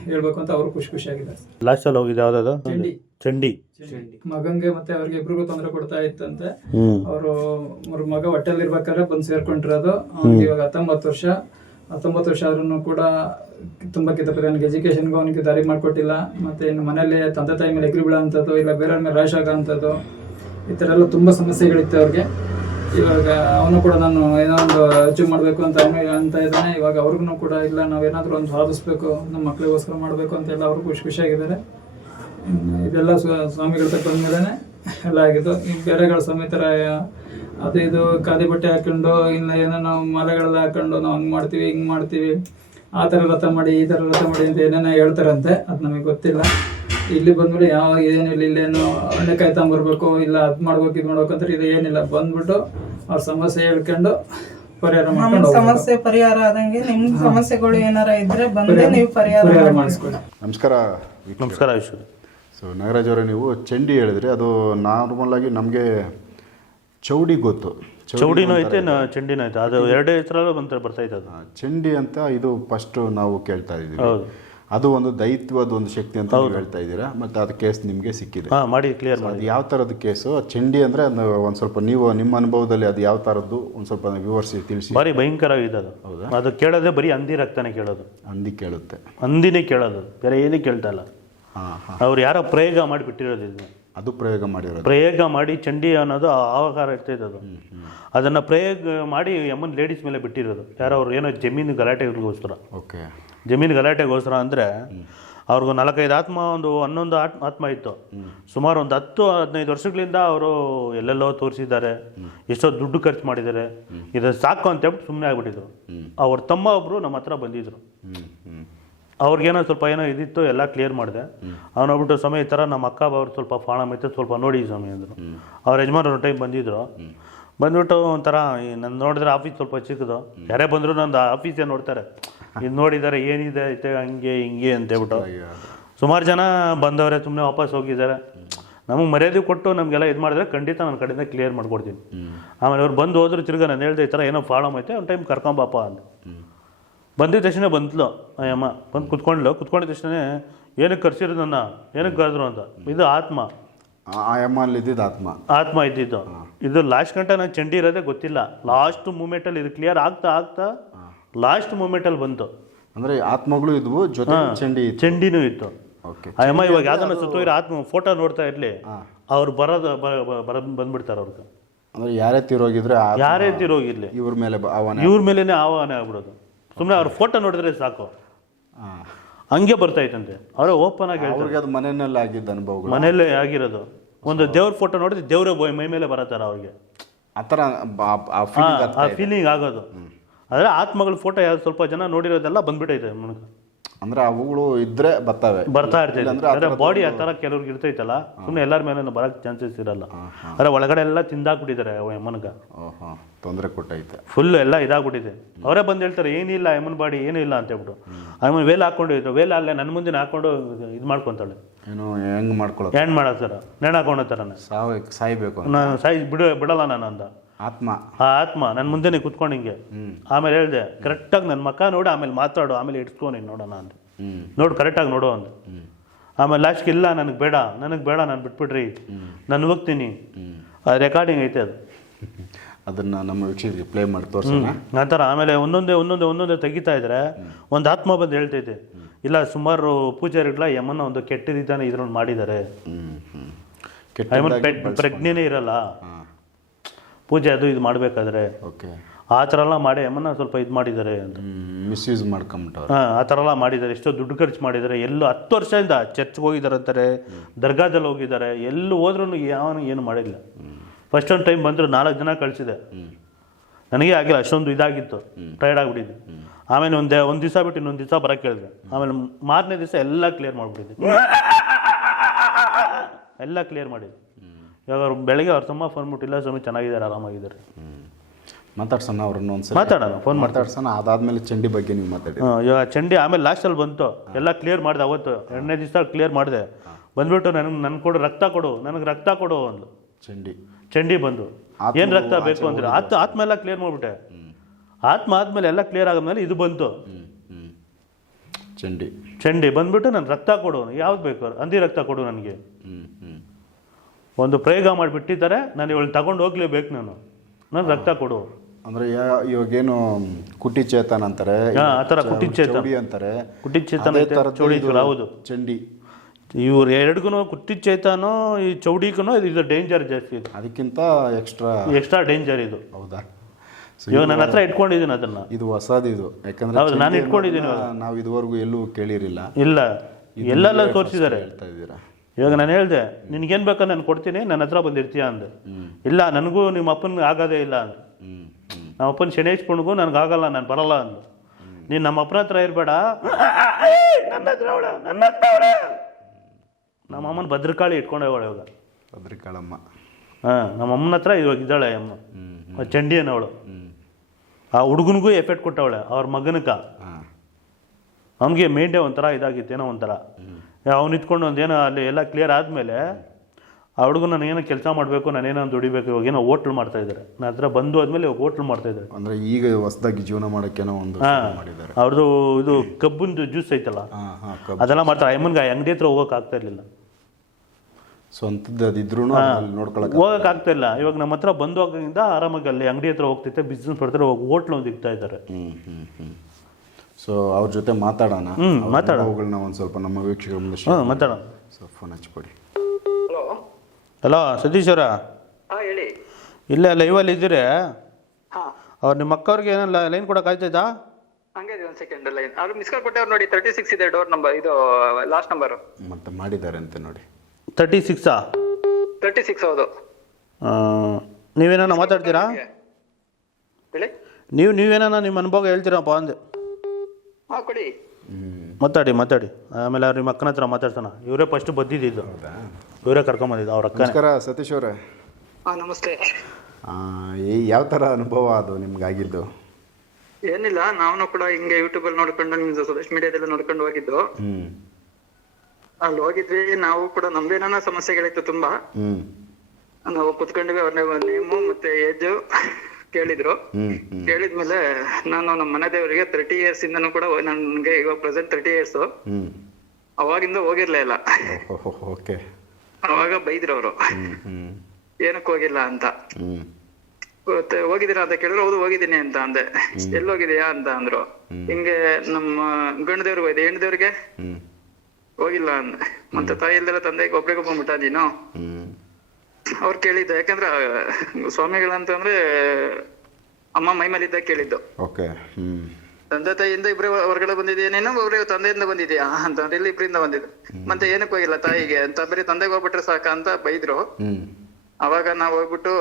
[SPEAKER 5] ಹೇಳ್ಬೇಕು ಅಂತ ಅವರು ಖುಷಿ ಖುಷಿಯಾಗಿದ್ದಾರೆ.
[SPEAKER 2] ಲಾಸ್ಟ್ ಅಲ್ಲಿ ಯಾವುದದು?
[SPEAKER 5] ಚಂಡಿ.
[SPEAKER 2] ಚಂಡಿ.
[SPEAKER 5] ಮಗಂಗೆ ಮತ್ತೆ ಅವ್ರಿಗೆ ಇಬ್ರಿಗೂ ತೊಂದರೆ ಕೊಡ್ತಾ ಇತ್ತಂತೆ ಅವರು ಅವ್ರ ಮಗ ಹೊಟ್ಟೆಲ್ ಇರ್ಬೇಕಾದ್ರೆ ಬಂದು ಸೇರ್ಕೊಂಡಿರೋದು. ಅವ್ನಿಗೆ ಇವಾಗ ಹತ್ತೊಂಬತ್ತು ವರ್ಷ. ಹತ್ತೊಂಬತ್ತು ವರ್ಷ ಆದ್ರೂ ಕೂಡ ತುಂಬಾ ಕಿತ್ತಪ್ಪ ನನಗೆ ಎಜುಕೇಶನ್ಗೂ ಅವನಿಗೆ ದಾರಿ ಮಾಡಿಕೊಟ್ಟಿಲ್ಲ. ಮತ್ತೆ ಇನ್ನು ಮನೇಲಿ ತಂದೆ ತಾಯಿ ಮೇಲೆ ಎಗ್ರಿ ಬಿಡೋ ಅಂಥದ್ದು ಇಲ್ಲ ಬೇರೆಯವ್ರ ಮೇಲೆ ರಾಶ್ ಆಗೋ ಅಂಥದ್ದು ಈ ಥರ ಎಲ್ಲ ತುಂಬ ಸಮಸ್ಯೆಗಳಿತ್ತು ಅವ್ರಿಗೆ. ಇವಾಗ ಅವನು ಕೂಡ ನಾನು ಏನೋ ಒಂದು ಅಚೀವ್ ಮಾಡಬೇಕು ಅಂತ ಅಂತ ಇದ್ದಾನೆ. ಇವಾಗ ಅವ್ರಿಗೂ ಕೂಡ ಇಲ್ಲ, ನಾವೇನಾದರೂ ಒಂದು ಸಾಧಿಸ್ಬೇಕು, ನಮ್ಮ ಮಕ್ಕಳಿಗೋಸ್ಕರ ಮಾಡಬೇಕು ಅಂತ ಎಲ್ಲ ಅವರು ಖುಷಿ ಖುಷಿಯಾಗಿದ್ದಾರೆ. ಇದೆಲ್ಲ ಸ್ವ- ಸ್ವಾಮಿಗಳ ಬಂದ್ಮೇಲೆ ಎಲ್ಲ ಆಗಿದ್ದು. ಈ ಬೇರೆಗಳ ಸಮೇತರ ಅದು ಇದು ಖಾದಿ ಬಟ್ಟೆ ಹಾಕೊಂಡು ಇನ್ನು ಏನೋ ನಾವು ಮಲೆಗಳೆಲ್ಲ ಹಾಕೊಂಡು ನಾವು ಹಂಗೆ ಮಾಡ್ತೀವಿ, ಹಿಂಗೆ ಮಾಡ್ತೀವಿ, ಆ ಥರ ರಥ ಮಾಡಿ, ಈ ಥರ ರಥ ಮಾಡಿ ಅಂತ ಏನೇನೋ ಹೇಳ್ತಾರಂತೆ. ಅದು ನಮಗೆ ಗೊತ್ತಿಲ್ಲ. ಇಲ್ಲಿ ಬಂದ್ಬಿಟ್ಟು ಯಾವ ಏನಿಲ್ಲ ಇಲ್ಲೇನು ಹಣ್ಣೆಕಾಯಿ ತಗೊಂಬರ್ಬೇಕು ಇಲ್ಲ ಅದು ಮಾಡ್ಬೇಕು ಇದು ಮಾಡ್ಬೇಕು ಅಂತ ಇದು ಏನಿಲ್ಲ. ಬಂದ್ಬಿಟ್ಟು ಅವ್ರ ಸಮಸ್ಯೆ ಹೇಳ್ಕೊಂಡು ಪರಿಹಾರ
[SPEAKER 3] ನಮ್ಮ
[SPEAKER 5] ಮಾಡ್ಕೊಂಡು ಹೋಗ್ಬೇಕು.
[SPEAKER 3] ಸಮಸ್ಯೆ ಪರಿಹಾರ ಆದಂಗೆ ನಿಮ್ ಸಮಸ್ಯೆಗಳು ಏನಾರ ಇದ್ರೆ ಬಂದ್ರೆ ನೀವು ಪರಿಹಾರ
[SPEAKER 5] ಪರಿಹಾರ ಮಾಡಿಸ್ಕೊಳ್ಳಿ.
[SPEAKER 1] ನಮಸ್ಕಾರ
[SPEAKER 2] ನಮಸ್ಕಾರ ವಿಶ್ವ
[SPEAKER 1] ಸೊ ನಾಗರಾಜ್ ಅವರೇ ನೀವು ಚಂಡಿ ಹೇಳಿದ್ರಿ. ಅದು ನಾರ್ಮಲ್ ಆಗಿ ನಮಗೆ ಚೌಡಿ ಗೊತ್ತು. ಚೌಡಿ
[SPEAKER 2] ಚೌಡಿನೂ ಐತೆ ನ- ಚಂಡಿನೂ ಐತೆ. ಅದು ಎರಡೇ ಹೆಸರಲ್ಲೂ ಬಂತ ಬರ್ತಾ ಇತ್ತು ಅದು
[SPEAKER 1] ಚಂಡಿ ಅಂತ ಇದು ಫಸ್ಟ್ ನಾವು ಕೇಳ್ತಾ ಇದ್ದೀವಿ.
[SPEAKER 2] ಹೌದು.
[SPEAKER 1] ಅದು ಒಂದು ದೈತ್ವದ ಒಂದು ಶಕ್ತಿ ಅಂತ ನೀವು ಹೇಳ್ತಾ ಇದ್ದೀರಾ ಮತ್ತೆ ಅದು ಕೇಸ್ ನಿಮಗೆ ಸಿಕ್ಕಿದೆ.
[SPEAKER 2] ಹಾಂ ಮಾಡಿ ಕ್ಲಿಯರ್ ಮಾಡಿ.
[SPEAKER 1] ಅದು ಯಾವ ಥರದ ಕೇಸು? ಚಂಡಿ ಅಂದರೆ ಅದು ಒಂದು ಸ್ವಲ್ಪ ನೀವು ನಿಮ್ಮ ಅನುಭವದಲ್ಲಿ ಅದು ಯಾವ ಥರದ್ದು ಒಂದು ಸ್ವಲ್ಪ ವಿವರಿಸಿ ತಿಳಿಸಿ.
[SPEAKER 2] ಭಾರಿ ಭಯಂಕರ ಇದೆ ಅದು ಅದು ಕೇಳೋದೇ ಬರೀ ಹಂದಿ ರಕ್ತನೇ ಕೇಳೋದು.
[SPEAKER 1] ಅಂದಿ ಕೇಳುತ್ತೆ.
[SPEAKER 2] ಹಂದಿನೇ ಕೇಳೋದು. ಬೇರೆ ಏನೂ ಕೇಳ್ತಾ ಇಲ್ಲ. ಅವ್ರು ಯಾರೋ ಪ್ರಯೋಗ ಮಾಡಿಬಿಟ್ಟಿರೋದು ಇದು.
[SPEAKER 1] ಅದು ಪ್ರಯೋಗ ಮಾಡಿರೋದು.
[SPEAKER 2] ಪ್ರಯೋಗ ಮಾಡಿ ಚಂಡಿ ಅನ್ನೋದು ಆಹಾರ ಇರ್ತೈತೆ ಅದು. ಅದನ್ನು ಪ್ರಯೋಗ ಮಾಡಿ ಯಮ್ಮನ್ ಲೇಡೀಸ್ ಮೇಲೆ ಬಿಟ್ಟಿರೋದು. ಯಾರೋ ಅವ್ರು ಏನೋ ಜಮೀನು ಗಲಾಟೆಗಳಿಗೋಸ್ಕರ
[SPEAKER 1] ಓಕೆ.
[SPEAKER 2] ಜಮೀನು ಗಲಾಟೆಗೋಸ್ಕರ ಅಂದರೆ ಅವ್ರಿಗೂ ನಾಲ್ಕೈದು ಆತ್ಮ, ಒಂದು ಹನ್ನೊಂದು ಆತ್ಮ ಆತ್ಮ ಇತ್ತು. ಸುಮಾರು ಒಂದು ಹತ್ತು, ಹದಿನೈದು ವರ್ಷಗಳಿಂದ ಅವರು ಎಲ್ಲೆಲ್ಲೋ ತೋರಿಸಿದ್ದಾರೆ. ಎಷ್ಟೋ ದುಡ್ಡು ಖರ್ಚು ಮಾಡಿದ್ದಾರೆ. ಇದು ಸಾಕು ಅಂತ ಹೇಳ್ಬಿಟ್ಟು ಸುಮ್ಮನೆ ಆಗ್ಬಿಟ್ಟಿದ್ರು. ಅವ್ರ ತಮ್ಮ ಒಬ್ಬರು ನಮ್ಮ ಹತ್ರ ಬಂದಿದ್ರು. ಅವ್ರಿಗೇನೋ ಸ್ವಲ್ಪ ಏನೋ ಇದಿತ್ತು, ಎಲ್ಲ ಕ್ಲಿಯರ್ ಮಾಡಿದೆ. ಅವ್ನು ಹೋಗ್ಬಿಟ್ಟು ಸಮಯ ಈ ಥರ ನಮ್ಮ ಅಕ್ಕ ಅವ್ರು ಸ್ವಲ್ಪ ಫಾಣ ಐತೆ ಸ್ವಲ್ಪ ನೋಡಿ ಸ್ವಾಮಿ ಅಂದರು. ಅವ್ರ ಯಜಮಾನ್ರ ಟೈಮ್ ಬಂದಿದ್ರು. ಬಂದ್ಬಿಟ್ಟು ಒಂಥರ ನಾನು ನೋಡಿದ್ರೆ ಆಫೀಸ್ ಸ್ವಲ್ಪ ಚಿಕ್ಕದು. ಯಾರೇ ಬಂದರೂ ನಂದು ಆಫೀಸೇ ನೋಡ್ತಾರೆ? ಇದು ನೋಡಿದ್ದಾರೆ ಏನಿದೆ ಐತೆ ಹಂಗೆ ಹಿಂಗೆ ಅಂತ ಹೇಳ್ಬಿಟ್ಟು. ಸುಮಾರು ಜನ ಬಂದವರೆ ಸುಮ್ಮನೆ ವಾಪಸ್ ಹೋಗಿದ್ದಾರೆ ನಮಗೆ ಮರ್ಯಾದೆ ಕೊಟ್ಟು ನಮಗೆಲ್ಲ ಇದು ಮಾಡಿದ್ರೆ ಖಂಡಿತ ನನ್ನ ಕಡೆಯಿಂದ ಕ್ಲಿಯರ್ ಮಾಡ್ಕೊಡ್ತೀನಿ. ಆಮೇಲೆ ಅವ್ರು ಬಂದು ಹೋದ್ರು ತಿರ್ಗಾ ನಾನು ಹೇಳ್ದೆ ಈ ಥರ ಏನೋ ಪ್ರಾಬ್ಲಮ್ ಐತೆ ಒಂದು ಟೈಮ್ ಕರ್ಕೊಂಬಪ್ಪ ಅಂತ ಬಂದಿದ್ದ ತಕ್ಷಣ ಬಂದ್ಲು ಅಯ್ಯಮ್ಮ. ಬಂದು ಕುತ್ಕೊಂಡ್ಲು ಕುತ್ಕೊಂಡಿದ್ದ ತಕ್ಷಣ ಏನಕ್ಕೆ ಕರ್ಸಿರೋದು ನನ್ನ? ಏನಕ್ಕೆ ಕರೆದ್ರು ಅಂತ? ಇದು ಆತ್ಮ.
[SPEAKER 1] ಆ ಅಲ್ಲಿ ಇದ್ದಿದ್ದು ಆತ್ಮ.
[SPEAKER 2] ಆತ್ಮ ಇದ್ದಿದ್ದು. ಇದು ಲಾಸ್ಟ್ ಗಂಟೆ ನಾನು ಚಂಡಿ ಇರೋದೇ ಗೊತ್ತಿಲ್ಲ. ಲಾಸ್ಟ್ ಮೂಮೆಂಟಲ್ಲಿ ಇದು ಕ್ಲಿಯರ್ ಆಗ್ತಾ ಆಗ್ತಾ ಲಾಸ್ಟ್ ಮೂಮೆಂಟಲ್ಲಿ ಬಂತು.
[SPEAKER 1] ಅಂದರೆ ಆತ್ಮಗಳು ಇದ್ವು ಜೊತೆ ಚಂಡಿ
[SPEAKER 2] ಚಂಡಿನೂ ಇತ್ತು.
[SPEAKER 1] ಓಕೆ
[SPEAKER 2] ಅಯ್ಯಮ್ಮ ಇವಾಗ ಯಾವ್ದನ್ನ ಸುತ್ತೋಗಿರೋ ಆತ್ಮ ಫೋಟೋ ನೋಡ್ತಾ ಇರಲಿ ಅವ್ರು ಬರೋದು ಬರ ಬಂದ್ಬಿಡ್ತಾರೆ ಅವ್ರಿಗೆ.
[SPEAKER 1] ಅಂದರೆ ಯಾರೇ ತಿರೋಗಿದ್ರೆ
[SPEAKER 2] ಯಾರೇ ತಿರೋಗಿರ್ಲಿ.
[SPEAKER 1] ಇವ್ರ ಮೇಲೆ ಅವನೇ
[SPEAKER 2] ಇವ್ರ ಮೇಲೇ ಆಹ್ವಾನ ಆಗ್ಬಿಡೋದು. ಸುಮ್ಮನೆ ಅವ್ರ ಫೋಟೋ ನೋಡಿದ್ರೆ ಸಾಕು. ಹಂಗೆ ಬರ್ತಾ ಇತ್ತಂತೆ. ಅವರೇ ಓಪನ್ ಆಗಿ
[SPEAKER 1] ಅವ್ರಿಗೆ ಅದು ಮನೆಯಲ್ಲೇ ಆಗಿದ್ದ ಅನುಭವ
[SPEAKER 2] ಮನೆಯಲ್ಲೇ ಆಗಿರೋದು. ಒಂದು ದೇವ್ರ ಫೋಟೋ ನೋಡಿದ್ರೆ ದೇವ್ರ ಮೈ ಮೇಲೆ ಬರತ್ತಾರ ಅವ್ರಿಗೆ.
[SPEAKER 1] ಆ ಥರ ಆ ಫೀಲಿಂಗ್
[SPEAKER 2] ಆಗೋದು. ಆದರೆ ಆತ್ಮಗಳ ಫೋಟೋ ಯಾವ್ದು ಸ್ವಲ್ಪ ಜನ ನೋಡಿರೋದೆಲ್ಲ ಬಂದ್ಬಿಟ್ಟೈತೆ ನನಗೆ
[SPEAKER 1] ಅಂದ್ರೆ ಅವುಗಳು ಇದ್ರೆ ಬರ್ತವೆ.
[SPEAKER 2] ಬರ್ತಾ ಇರ್ತೈತೆ. ಅಂದ್ರೆ ಬಾಡಿ ಆ ತರ ಕೆಲವ್ರಿಗೆ ಇರ್ತೈತಲ್ಲ ಸುಮ್ಮನೆ ಎಲ್ಲರ ಮೇಲೆ ಬರಕ್ಕೆ ಚಾನ್ಸಸ್ ಇರಲ್ಲ. ಅಂದ್ರೆ ಒಳಗಡೆ ಎಲ್ಲ ತಿಂದಾಕ್ಬಿಟ್ಟಿದ್ದಾರೆ
[SPEAKER 1] ಓಹೋ ತೊಂದರೆ ಕೊಟ್ಟೈತೆ.
[SPEAKER 2] ಫುಲ್ ಎಲ್ಲ ಇದಾಗ್ಬಿಟ್ಟಿದೆ. ಅವರೇ ಬಂದು ಹೇಳ್ತಾರೆ ಏನಿಲ್ಲ ಯಮನ್ ಬಾಡಿ ಏನೂ ಇಲ್ಲ ಅಂತ ಹೇಳ್ಬಿಟ್ಟು. ಆಮೇಲೆ ವೇಲ್ ಹಾಕೊಂಡು ಹಾಕೊಂಡಿದ್ರು ವೇಲ್ ಅಲ್ಲೇ ನನ್ನ ಮುಂದೆ ಹಾಕೊಂಡು ಇದು ಮಾಡ್ಕೊಂತಾಳೆ.
[SPEAKER 1] ಏನು ಹೆಂಗ್ ಮಾಡ್ಕೊಳ್ಳೋ
[SPEAKER 2] ಏನ್ ಮಾಡೋ ಸರ್? ನೇಣು ಹಾಕೊಂಡ ಥರನೇ
[SPEAKER 1] ಸಾವ ಸಾಯ್ಬೇಕು ಅಂತ.
[SPEAKER 2] ನಾನು ಸಾಯ್ ಬಿಡ ಬಿಡಲ್ಲ ನಾನು ಅಂದ
[SPEAKER 1] ಆತ್ಮ.
[SPEAKER 2] ಆ ಆತ್ಮ ನನ್ನ ಮುಂದೆನೆ ಕುತ್ಕೊಂಡು ಹಿಂಗೆ. ಆಮೇಲೆ ಹೇಳಿದೆ ಕರೆಕ್ಟಾಗಿ ನನ್ನ ಮಕ್ಕ ನೋಡು ಆಮೇಲೆ ಮಾತಾಡು ಆಮೇಲೆ ಇಡ್ಸ್ಕೊ ನೀನು ನೋಡೋಣ ಅಂದೆ. ನೋಡು ಕರೆಕ್ಟಾಗಿ ನೋಡು ಅಂದೆ. ಆಮೇಲೆ ಲಾಸ್ಟ್ಗೆ ಇಲ್ಲ ನನಗೆ ಬೇಡ ನನಗೆ ಬೇಡ ನಾನು ಬಿಟ್ಬಿಡ್ರಿ. ನಾನು ಹೋಗ್ತೀನಿ. ಅದು ರೆಕಾರ್ಡಿಂಗ್ ಐತೆ ಅದು.
[SPEAKER 1] ಅದನ್ನ ನಮ್ಮ ವೀಕ್ಷಕರಿಗೆ ಪ್ಲೇ ಮಾಡಿ ತೋರಿಸೋಣ.
[SPEAKER 2] ಆ ಥರ ಆಮೇಲೆ ಒಂದೊಂದೇ ಒಂದೊಂದೇ ಒಂದೊಂದೇ ತೆಗಿತಾ ಇದ್ರೆ ಒಂದು ಆತ್ಮ ಬಂದು ಹೇಳ್ತೈತೆ ಇಲ್ಲ ಸುಮಾರು ಪೂಜಾರಿಗಳ ಯಮನ ಒಂದು ಕೆಟ್ಟ ರೀತಿಯಾನೆ ಇದ್ರೊಂದು ಮಾಡಿದ್ದಾರೆ. ಯಮನ್ ಪ್ರಜ್ಞೆನೇ ಇರಲ್ಲ. ಪೂಜೆ ಅದು ಇದು ಮಾಡಬೇಕಾದ್ರೆ
[SPEAKER 1] ಓಕೆ
[SPEAKER 2] ಆ ಥರ ಎಲ್ಲ ಮಾಡಿ ಅಮ್ಮನ ಸ್ವಲ್ಪ ಇದು ಮಾಡಿದ್ದಾರೆ ಅಂತ.
[SPEAKER 1] ಮಿಸ್ಯೂಸ್ ಮಾಡ್ಕೊಂಬಿಟ್ಟು
[SPEAKER 2] ಹಾಂ ಆ ಥರ ಎಲ್ಲ ಮಾಡಿದ್ದಾರೆ. ಎಷ್ಟೋ ದುಡ್ಡು ಖರ್ಚು ಮಾಡಿದ್ದಾರೆ. ಎಲ್ಲೂ ಹತ್ತು ವರ್ಷದಿಂದ ಚರ್ಚ್ಗೆ ಹೋಗಿದ್ದಾರೆ ಅಂತಾರೆ ದರ್ಗಾದಲ್ಲಿ ಹೋಗಿದ್ದಾರೆ. ಎಲ್ಲೂ ಹೋದ್ರೂ ಯಾವನು ಏನು ಮಾಡಿಲ್ಲ. ಫಸ್ಟ್ ಒಂದು ಟೈಮ್ ಬಂದರು ನಾಲ್ಕು ಜನ ಕಳಿಸಿದೆ. ನನಗೆ ಆಗಿಲ್ಲ ಅಷ್ಟೊಂದು ಇದಾಗಿತ್ತು. ಟೈರ್ಡ್ ಆಗಿಬಿಟ್ಟಿದ್ದೆ. ಆಮೇಲೆ ಒಂದು ಒಂದು ದಿವಸ ಬಿಟ್ಟು ಇನ್ನೊಂದು ದಿವಸ ಬರೋಕ್ಕೆ ಕೇಳಿದೆ. ಆಮೇಲೆ ಮಾರನೇ ದಿವಸ ಎಲ್ಲ ಕ್ಲಿಯರ್ ಮಾಡಿಬಿಟ್ಟಿದ್ದೆ. ಎಲ್ಲ ಕ್ಲಿಯರ್ ಮಾಡಿದ್ದೆ. ಇವಾಗ ಅವ್ರು ಬೆಳಗ್ಗೆ ಅವ್ರ ತಮ್ಮ ಫೋನ್ ಬಿಟ್ಟಿಲ್ಲ ಸ್ವಾಮಿ ಚೆನ್ನಾಗಿದ್ದಾರೆ ಆರಾಮಾಗಿದ್ದಾರೆ.
[SPEAKER 1] ಮಾತಾಡ್ಸೋಣ ಅವ್ರನ್ನ ಒಂದ್ಸಲ.
[SPEAKER 2] ಮಾತಾಡೋಣ ಫೋನ್
[SPEAKER 1] ಮಾತಾಡ್ಸೋಣ ಅದಾದ್ಮೇಲೆ ಚಂಡಿ ಬಗ್ಗೆ ನೀವು ಮಾತಾಡಿ.
[SPEAKER 2] ಹಾಂ, ಇವಾಗ ಚಂಡಿ ಆಮೇಲೆ ಲಾಸ್ಟಲ್ಲಿ ಬಂತು. ಎಲ್ಲ ಕ್ಲಿಯರ್ ಮಾಡಿದೆ ಅವತ್ತು. ಎರಡನೇ ದಿವಸ ಕ್ಲಿಯರ್ ಮಾಡಿದೆ. ಬಂದ್ಬಿಟ್ಟು ನನಗೆ ನನ್ನ ಕೊಡು ರಕ್ತ ಕೊಡು ನನಗೆ ರಕ್ತ ಕೊಡು ಅಂದ್ಲು.
[SPEAKER 1] ಚಂಡಿ.
[SPEAKER 2] ಚಂಡಿ ಬಂದು.
[SPEAKER 1] ಆತ್ಮ
[SPEAKER 2] ಏನು ರಕ್ತ ಬೇಕು ಅಂದ್ರೆ? ಆತ್ಮ ಆತ್ಮ ಎಲ್ಲ ಕ್ಲಿಯರ್ ಮಾಡಿಬಿಟ್ಟೆ. ಆತ್ಮ ಆದ್ಮೇಲೆ ಎಲ್ಲ ಕ್ಲಿಯರ್ ಆದ್ಮೇಲೆ ಇದು ಬಂತು.
[SPEAKER 1] ಹ್ಮ್ ಹ್ಮ್. ಚಂಡಿ.
[SPEAKER 2] ಚಂಡಿ ಬಂದ್ಬಿಟ್ಟು ನಾನು ರಕ್ತ ಕೊಡು ಯಾವ್ದು ಬೇಕು? ಅಂದಿ ರಕ್ತ ಕೊಡು ನನಗೆ.
[SPEAKER 1] ಹ್ಮ್.
[SPEAKER 2] ಒಂದು ಪ್ರಯೋಗ ಮಾಡಿಬಿಟ್ಟಿದ್ದಾರೆ. ನಾನು ಇವಳು ತಗೊಂಡು ಹೋಗ್ಲೇಬೇಕು ನಾನು. ನಾನು ರಕ್ತ ಕೊಡು.
[SPEAKER 1] ಅಂದ್ರೆ ಇವಾಗೇನು ಕುಟಿ ಚೇತನ್ ಅಂತಾರೆ
[SPEAKER 2] ಆ ಥರ ಕುಟಿ ಚೇತನ್.
[SPEAKER 1] ಚೌಡಿ ಅಂತಾರೆ.
[SPEAKER 2] ಕುಟಿ ಚೇತನ್ ಹೌದು.
[SPEAKER 1] ಚಂಡಿ.
[SPEAKER 2] ಇವ್ರು ಎರಡ್ಗೂ ಕುಟ್ಟಿ ಚೇತನೋ ಈ ಚೌಡಿಗೂ ಇದು ಡೇಂಜರ್ ಜಾಸ್ತಿ ಇದೆ.
[SPEAKER 1] ಅದಕ್ಕಿಂತ ಎಕ್ಸ್ಟ್ರಾ
[SPEAKER 2] ಎಕ್ಸ್ಟ್ರಾ ಡೇಂಜರ್ ಇದು.
[SPEAKER 1] ಹೌದಾ?
[SPEAKER 2] ಇವಾಗ ನನ್ನ ಹತ್ರ ಇಟ್ಕೊಂಡಿದ್ದೀನಿ ಅದನ್ನ.
[SPEAKER 1] ಇದು ಹೊಸದು ಇದು. ಯಾಕಂದ್ರೆ
[SPEAKER 2] ಹೌದು, ನಾನು ಇಟ್ಕೊಂಡಿದ್ದೀನಿ
[SPEAKER 1] ನಾವು ಇದುವರೆಗೂ ಎಲ್ಲೂ ಕೇಳಿರಿಲ್ಲ
[SPEAKER 2] ಇಲ್ಲ. ಎಲ್ಲೆಲ್ಲ ತೋರಿಸಿದ್ದಾರೆ.
[SPEAKER 1] ಹೇಳ್ತಾ ಇದ್ದೀರಾ?
[SPEAKER 2] ಇವಾಗ ನಾನು ಹೇಳ್ದೆ ನಿನಗೇನು ಬೇಕೋ ನಾನು ಕೊಡ್ತೀನಿ ನನ್ನ ಹತ್ರ ಬಂದಿರ್ತೀಯ ಅಂದೆ. ಇಲ್ಲ ನನಗೂ ನಿಮ್ಮ ಅಪ್ಪನ ಆಗೋದೇ ಇಲ್ಲ ಅಂದೆ.
[SPEAKER 1] ಹ್ಮ್ ಹ್ಮ್
[SPEAKER 2] ನಮ್ಮ ಅಪ್ಪನ ಶನೇಶ್ಪಣ್ಗೂ ನನಗೆ ಆಗಲ್ಲ ನಾನು ಬರಲ್ಲ ಅಂದು. ನೀನು ನಮ್ಮ ಅಪ್ಪನ ಹತ್ರ ಇರಬೇಡ. ನನ್ನ ಹತ್ರ ಅವಳ ನನ್ನ ಹತ್ರ ಅವಳ ನಮ್ಮ ಅಮ್ಮನ ಭದ್ರಕಾಳಿ ಇಟ್ಕೊಂಡೆ ಅವಳು ಇವಾಗ.
[SPEAKER 1] ಭದ್ರಕಾಳಮ್ಮ.
[SPEAKER 2] ಹಾಂ ನಮ್ಮ ಅಮ್ಮನ ಹತ್ರ ಇವಾಗ ಇದ್ದಾಳೆ ಅಮ್ಮ. ಚಂಡಿ
[SPEAKER 1] ಹ್ಮ್
[SPEAKER 2] ಆ ಹುಡುಗನಿಗೂ ಎಫೆಕ್ಟ್ ಕೊಟ್ಟವಳೆ ಅವ್ರ ಮಗನಕ ಅವನಿಗೆ ಮೇಂಡೆ ಒಂಥರ ಇದಾಗಿತ್ತೇನೋ ಒಂಥರ. ಅವ್ನು ಇಟ್ಕೊಂಡು ಒಂದೇನೋ ಅಲ್ಲಿ ಎಲ್ಲ ಕ್ಲಿಯರ್ ಆದಮೇಲೆ ಆ ಹುಡುಗ ನಾನು ಏನೋ ಕೆಲಸ ಮಾಡಬೇಕು ನಾನೇನೋ ಒಂದು ದುಡಿಬೇಕು ಇವಾಗ ಏನೋ ಹೋಟ್ಲ್ ಮಾಡ್ತಾ ಇದ್ದಾರೆ ನನ್ನ ಹತ್ರ ಬಂದು ಆದಮೇಲೆ ಇವಾಗ ಹೋಟ್ಲ್ ಮಾಡ್ತಾ ಇದ್ದಾರೆ
[SPEAKER 1] ಅಂದರೆ ಈಗ ಹೊಸದಾಗಿ ಜೀವನ ಮಾಡೋಕ್ಕೇನೋ ಒಂದು ಮಾಡಿದ್ದಾರೆ.
[SPEAKER 2] ಅವ್ರದ್ದು ಇದು ಕಬ್ಬಿಂದು ಜ್ಯೂಸ್ ಐತಲ್ಲ? ಅದೆಲ್ಲ ಮಾಡ್ತಾರೆ. ಅಮ್ಮನ್ಗೆ ಅಂಗಡಿ ಹತ್ರ ಹೋಗೋಕೆ ಆಗ್ತಾ ಇರಲಿಲ್ಲ.
[SPEAKER 1] ಸ್ವಂತದ್ದು ಅದಿದ್ರು ಹೋಗೋಕೆ
[SPEAKER 2] ಹೋಗಕ್ ಆಗ್ತಾ ಇಲ್ಲ. ಇವಾಗ ನಮ್ಮ ಹತ್ರ ಬಂದು ಹೋಗೋದ್ರಿಂದ ಆರಾಮಾಗಿ ಅಲ್ಲಿ ಅಂಗಡಿ ಹತ್ರ ಹೋಗ್ತೈತೆ ಬಿಸ್ನೆಸ್ ಮಾಡ್ತಾರೆ ಹೋಗಿ ಹೋಟ್ಲ್ ಒಂದು ಇಕ್ತಾ ಇದ್ದಾರೆ.
[SPEAKER 1] ಹ್ಞೂ ಹ್ಞೂ ಹ್ಮ್. ಸೊ ಅವ್ರ ಜೊತೆ ಮಾತಾಡೋಣ. ಅವ್ರ
[SPEAKER 2] ಮಾತಾಡೋಣ.
[SPEAKER 1] ಒಂದು ಸ್ವಲ್ಪ ನಮ್ಮ ವೀಕ್ಷಕರ ಮುಂದೆ
[SPEAKER 2] ಮಾತಾಡೋ ಮಾತಾಡೋಣ.
[SPEAKER 1] ಸೊ ಫೋನ್ ಹಚ್ಕೊಡಿ
[SPEAKER 6] ಹಲೋ
[SPEAKER 2] ಹಲೋ ಸತೀಶ್ ಅವರ?
[SPEAKER 6] ಹಾಂ ಹೇಳಿ.
[SPEAKER 2] ಲೈವ್ ಲೈವಲ್ಲಿ ಇದ್ದೀರಿ?
[SPEAKER 6] ಹಾಂ.
[SPEAKER 2] ಅವ್ರು ನಿಮ್ಮ ಅಕ್ಕವ್ರಿಗೆ ಏನಲ್ಲ ಲೈನ್ ಕೂಡ ಕಾಯ್ತಾ
[SPEAKER 6] ಹಂಗೆ ಇದೆ ಒಂದು ಸೆಕೆಂಡ್ ಲೈನ್ ಅದು ಮಿಸ್ ಕಾಲ್ ಕೊಟ್ಟವ್ರು ನೋಡಿ ತರ್ಟಿ ಸಿಕ್ಸ್ ಇದೆ ಡೋರ್ ನಂಬರ್ ಇದು ಲಾಸ್ಟ್ ನಂಬರು
[SPEAKER 1] ಮತ್ತೆ ಮಾಡಿದ್ದಾರೆ ಅಂತ ನೋಡಿ.
[SPEAKER 2] ತರ್ಟಿ ಸಿಕ್ಸಾ
[SPEAKER 6] ತರ್ಟಿ ಸಿಕ್ಸ್ ಹೌದು
[SPEAKER 2] ನೀವೇನ ಮಾತಾಡ್ತೀರಾ?
[SPEAKER 6] ಹೇಳಿ.
[SPEAKER 2] ನೀವು ನೀವೇನ ನಿಮ್ಮ ಅನುಭವ ಹೇಳ್ತೀರಪ್ಪ ಅಂದೆ.
[SPEAKER 6] ಹಾಂ ಕೊಡಿ.
[SPEAKER 1] ಹ್ಮ್
[SPEAKER 2] ಮಾತಾಡಿ ಮಾತಾಡಿ. ಆಮೇಲೆ ಅವ್ರ ನಿಮ್ಮ ಅಕ್ಕನ ಹತ್ರ ಮಾತಾಡ್ಸೋಣ. ಇವರೇ ಫಸ್ಟ್
[SPEAKER 1] ಬದ್ದಿದ್ದು
[SPEAKER 2] ಇವರೇ ಕರ್ಕೊಂಬಂದಿದ್ದು ಅವ್ರ ಅಕ್ಕ
[SPEAKER 1] ನಮಸ್ಕಾರ ಸತೀಶ್ ಅವರೇ.
[SPEAKER 6] ಹಾಂ ನಮಸ್ತೆ.
[SPEAKER 1] ಯಾವ ಥರ ಅನುಭವ ಅದು ನಿಮ್ಗಾಗಿದ್ದು?
[SPEAKER 6] ಏನಿಲ್ಲ ನಾವು ಕೂಡ ಹಿಂಗೆ ಯೂಟ್ಯೂಬಲ್ಲಿ ನೋಡ್ಕೊಂಡು ನಿಮ್ದು ಸೋಶಿಯಲ್ ಮೀಡಿಯಾದಲ್ಲಿ ನೋಡ್ಕೊಂಡು ಹೋಗಿದ್ದು.
[SPEAKER 1] ಹ್ಮ್.
[SPEAKER 6] ಅಲ್ಲಿ ಹೋಗಿದ್ವಿ ನಾವು ಕೂಡ ನಮ್ದೇನ ಸಮಸ್ಯೆಗಳಿತ್ತು ತುಂಬಾ.
[SPEAKER 1] ಹ್ಮ್.
[SPEAKER 6] ನಾವು ಕುತ್ಕೊಂಡ್ವಿ ಅವ್ರನ್ನ ನೇಮು ಮತ್ತೆ ಏಜು ಕೇಳಿದ್ರು. ಕೇಳಿದ್ಮೇಲೆ ನಾನು ನಮ್ಮ ಮನೆ ದೇವರಿಗೆ ತರ್ಟಿ ಇಯರ್ಸ್ ಇಂದನು ಕೂಡ ನನ್ಗೆ ಇವಾಗ ಪ್ರೆಸೆಂಟ್ ತರ್ಟಿ ಇಯರ್ಸ್ ಅವಾಗಿಂದ ಹೋಗಿರ್ಲೇ ಇಲ್ಲ. ಅವಾಗ ಬೈದ್ರು ಅವರು. ಏನಕ್ಕೆ ಹೋಗಿಲ್ಲ ಅಂತ. ಮತ್ತೆ ಹೋಗಿದ್ದೀರಾ ಅಂತ ಕೇಳಿದ್ರು ಹೌದು ಹೋಗಿದ್ದೀನಿ ಅಂತ ಅಂದೆ. ಎಲ್ಲಿ ಹೋಗಿದೀಯಾ ಅಂತ ಅಂದ್ರು. ಹಿಂಗೆ ನಮ್ಮ ಗಂಡ ದೇವ್ರಿಗೆ ಹೋಯ್ದೆ ಹೆಣ್ಣು ದೇವ್ರಿಗೆ? ಹೋಗಿಲ್ಲ ಅಂದೆ. ಮತ್ತೆ ತಾಯಿ ಇಲ್ದಿರ ತಂದೆಗೆ ಒಬ್ರಿಗೆ ಬಂದ್ಬಿಟ್ಟ ನೀನು ಅವ್ರು ಕೇಳಿದ್ದು. ಯಾಕಂದ್ರೆ ಸ್ವಾಮಿಗಳು ಅಂತಂದ್ರೆ ಅಮ್ಮ ಮೈ ಕೇಳಿದ್ದು.
[SPEAKER 1] Okay hmm.
[SPEAKER 6] ತಂದೆ ತಾಯಿಯಿಂದ ಇಬ್ರು ಹೊರಗಡೆ ಬಂದಿದ್ಯಾ ನೀನು ಒಬ್ರೇ ತಂದೆಯಿಂದ ಬಂದಿದ್ಯಾ? ಅಂತ ಅಂದ್ರೆ ಇಲ್ಲಿ ಇಬ್ಬರಿಂದ ಬಂದಿದ್ದು. ಮತ್ತೆ ಏನಕ್ಕೆ ಹೋಗಿಲ್ಲ ತಾಯಿಗೆ. ಅಂತ ಬರೀ ತಂದೆಗೆ ಹೋಗ್ಬಿಟ್ರೆ ಸಾಕ ಅಂತ ಬೈದ್ರು. ಅವಾಗ ನಾವ್ ಹೋಗ್ಬಿಟ್ಟು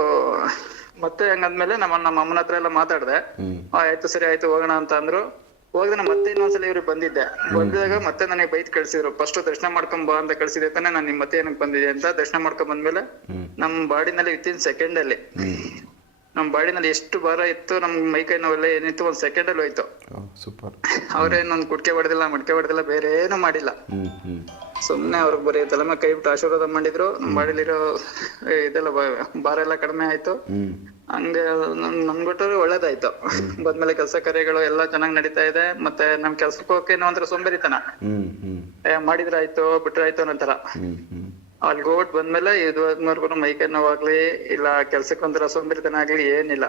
[SPEAKER 6] ಮತ್ತೆ ಹಂಗಂದ್ಮೇಲೆ ನಮ್ಮ ನಮ್ಮ ಅಮ್ಮನ ಹತ್ರ ಎಲ್ಲ ಮಾತಾಡ್ದೆ. ಆಯ್ತು ಸರಿ ಆಯ್ತು ಹೋಗೋಣ ಅಂತ ಅಂದ್ರು. ಹೋಗಿದ್ರೆ ಮತ್ತೆ ಇನ್ನೊಂದ್ಸಲ ಇವ್ರಿಗೆ ಬಂದಿದ್ದೆ. ಬಂದಾಗ ಮತ್ತೆ ನನಗೆ ಬೈತ್ ಕಳ್ಸಿದ್ರು. ಫಸ್ಟ್ ದರ್ಶನ ಮಾಡ್ಕೊಂಡ್ ಬಾ ಅಂತ ಕಳ್ಸಿದೆ ತಾನೆ ನಾನು ನಿಮ್ ಮತ್ತೆ ಏನಕ್ಕೆ ಬಂದಿದೆ ಅಂತ ದರ್ಶನ ಮಾಡ್ಕೊಂಡ್ ಬಂದ್ಮೇಲೆ ನಮ್ ಬಾಡಿನಲ್ಲಿ ಇನ್ ಸೆಕೆಂಡ್ ಅಲ್ಲಿ ನಮ್ ಬಾಡಿನಲ್ಲಿ ಎಷ್ಟು ಭಾರ ಇತ್ತು ನಮ್ ಮೈ ಕೈ ನೋವೆಲ್ಲ ಏನಿತ್ತು ಒಂದ್ ಸೆಕೆಂಡ್ ಅಲ್ಲಿ ಹೋಯ್ತು
[SPEAKER 1] ಸೂಪರ್
[SPEAKER 6] ಅವ್ರೇನೊಂದ್ ಕುಟ್ಕೆ ಹೊಡೆದಿಲ್ಲ ಮಡ್ಕೆ ಹೊಡೆದಿಲ್ಲ ಬೇರೆ ಏನು ಮಾಡಿಲ್ಲ. ಸುಮ್ನೆ ಅವ್ರಿಗೆ ಬರೀ ತಲೆ ಮೇಲೆ ಕೈ ಬಿಟ್ಟು ಆಶೀರ್ವಾದ ಮಾಡಿದ್ರು ನಮ್ ಬಾಡಿಲಿರೋ ಇದೆಲ್ಲ ಭಾರ ಎಲ್ಲ ಕಡಿಮೆ ಆಯ್ತು. ಹಂಗ ನನ್ಗೊಟ್ಟು ಒಳ್ಳೇದಾಯ್ತು. ಬಂದ್ಮೇಲೆ ಕೆಲಸ ಕಾರ್ಯಗಳು ಎಲ್ಲ ಚೆನ್ನಾಗ್ ನಡೀತಾ ಇದೆ ಮತ್ತೆ ನಮ್ ಕೆಲ್ಸಕ್ಕೆ ಹೋಗಕ್ಕೆ ಏನೋ ಒಂಥರ ಸೋಂಬೇರಿತನ. ಮಾಡಿದ್ರಾಯ್ತು ಬಿಟ್ರಾಯ್ತು ಅನ್ನೋ
[SPEAKER 1] ಹ್ಞೂ
[SPEAKER 6] ಅಲ್ಲಿ ಗೋಟ್ ಬಂದ್ಮೇಲೆ ಇದುವರೆಗೂ ಮೈಕೈ ನೋವಾಗ್ಲಿ ಇಲ್ಲ ಕೆಲ್ಸಕ್ಕೆ ಒಂಥರ ಸೋಂಬೇರಿತನ ಆಗ್ಲಿ ಏನಿಲ್ಲ.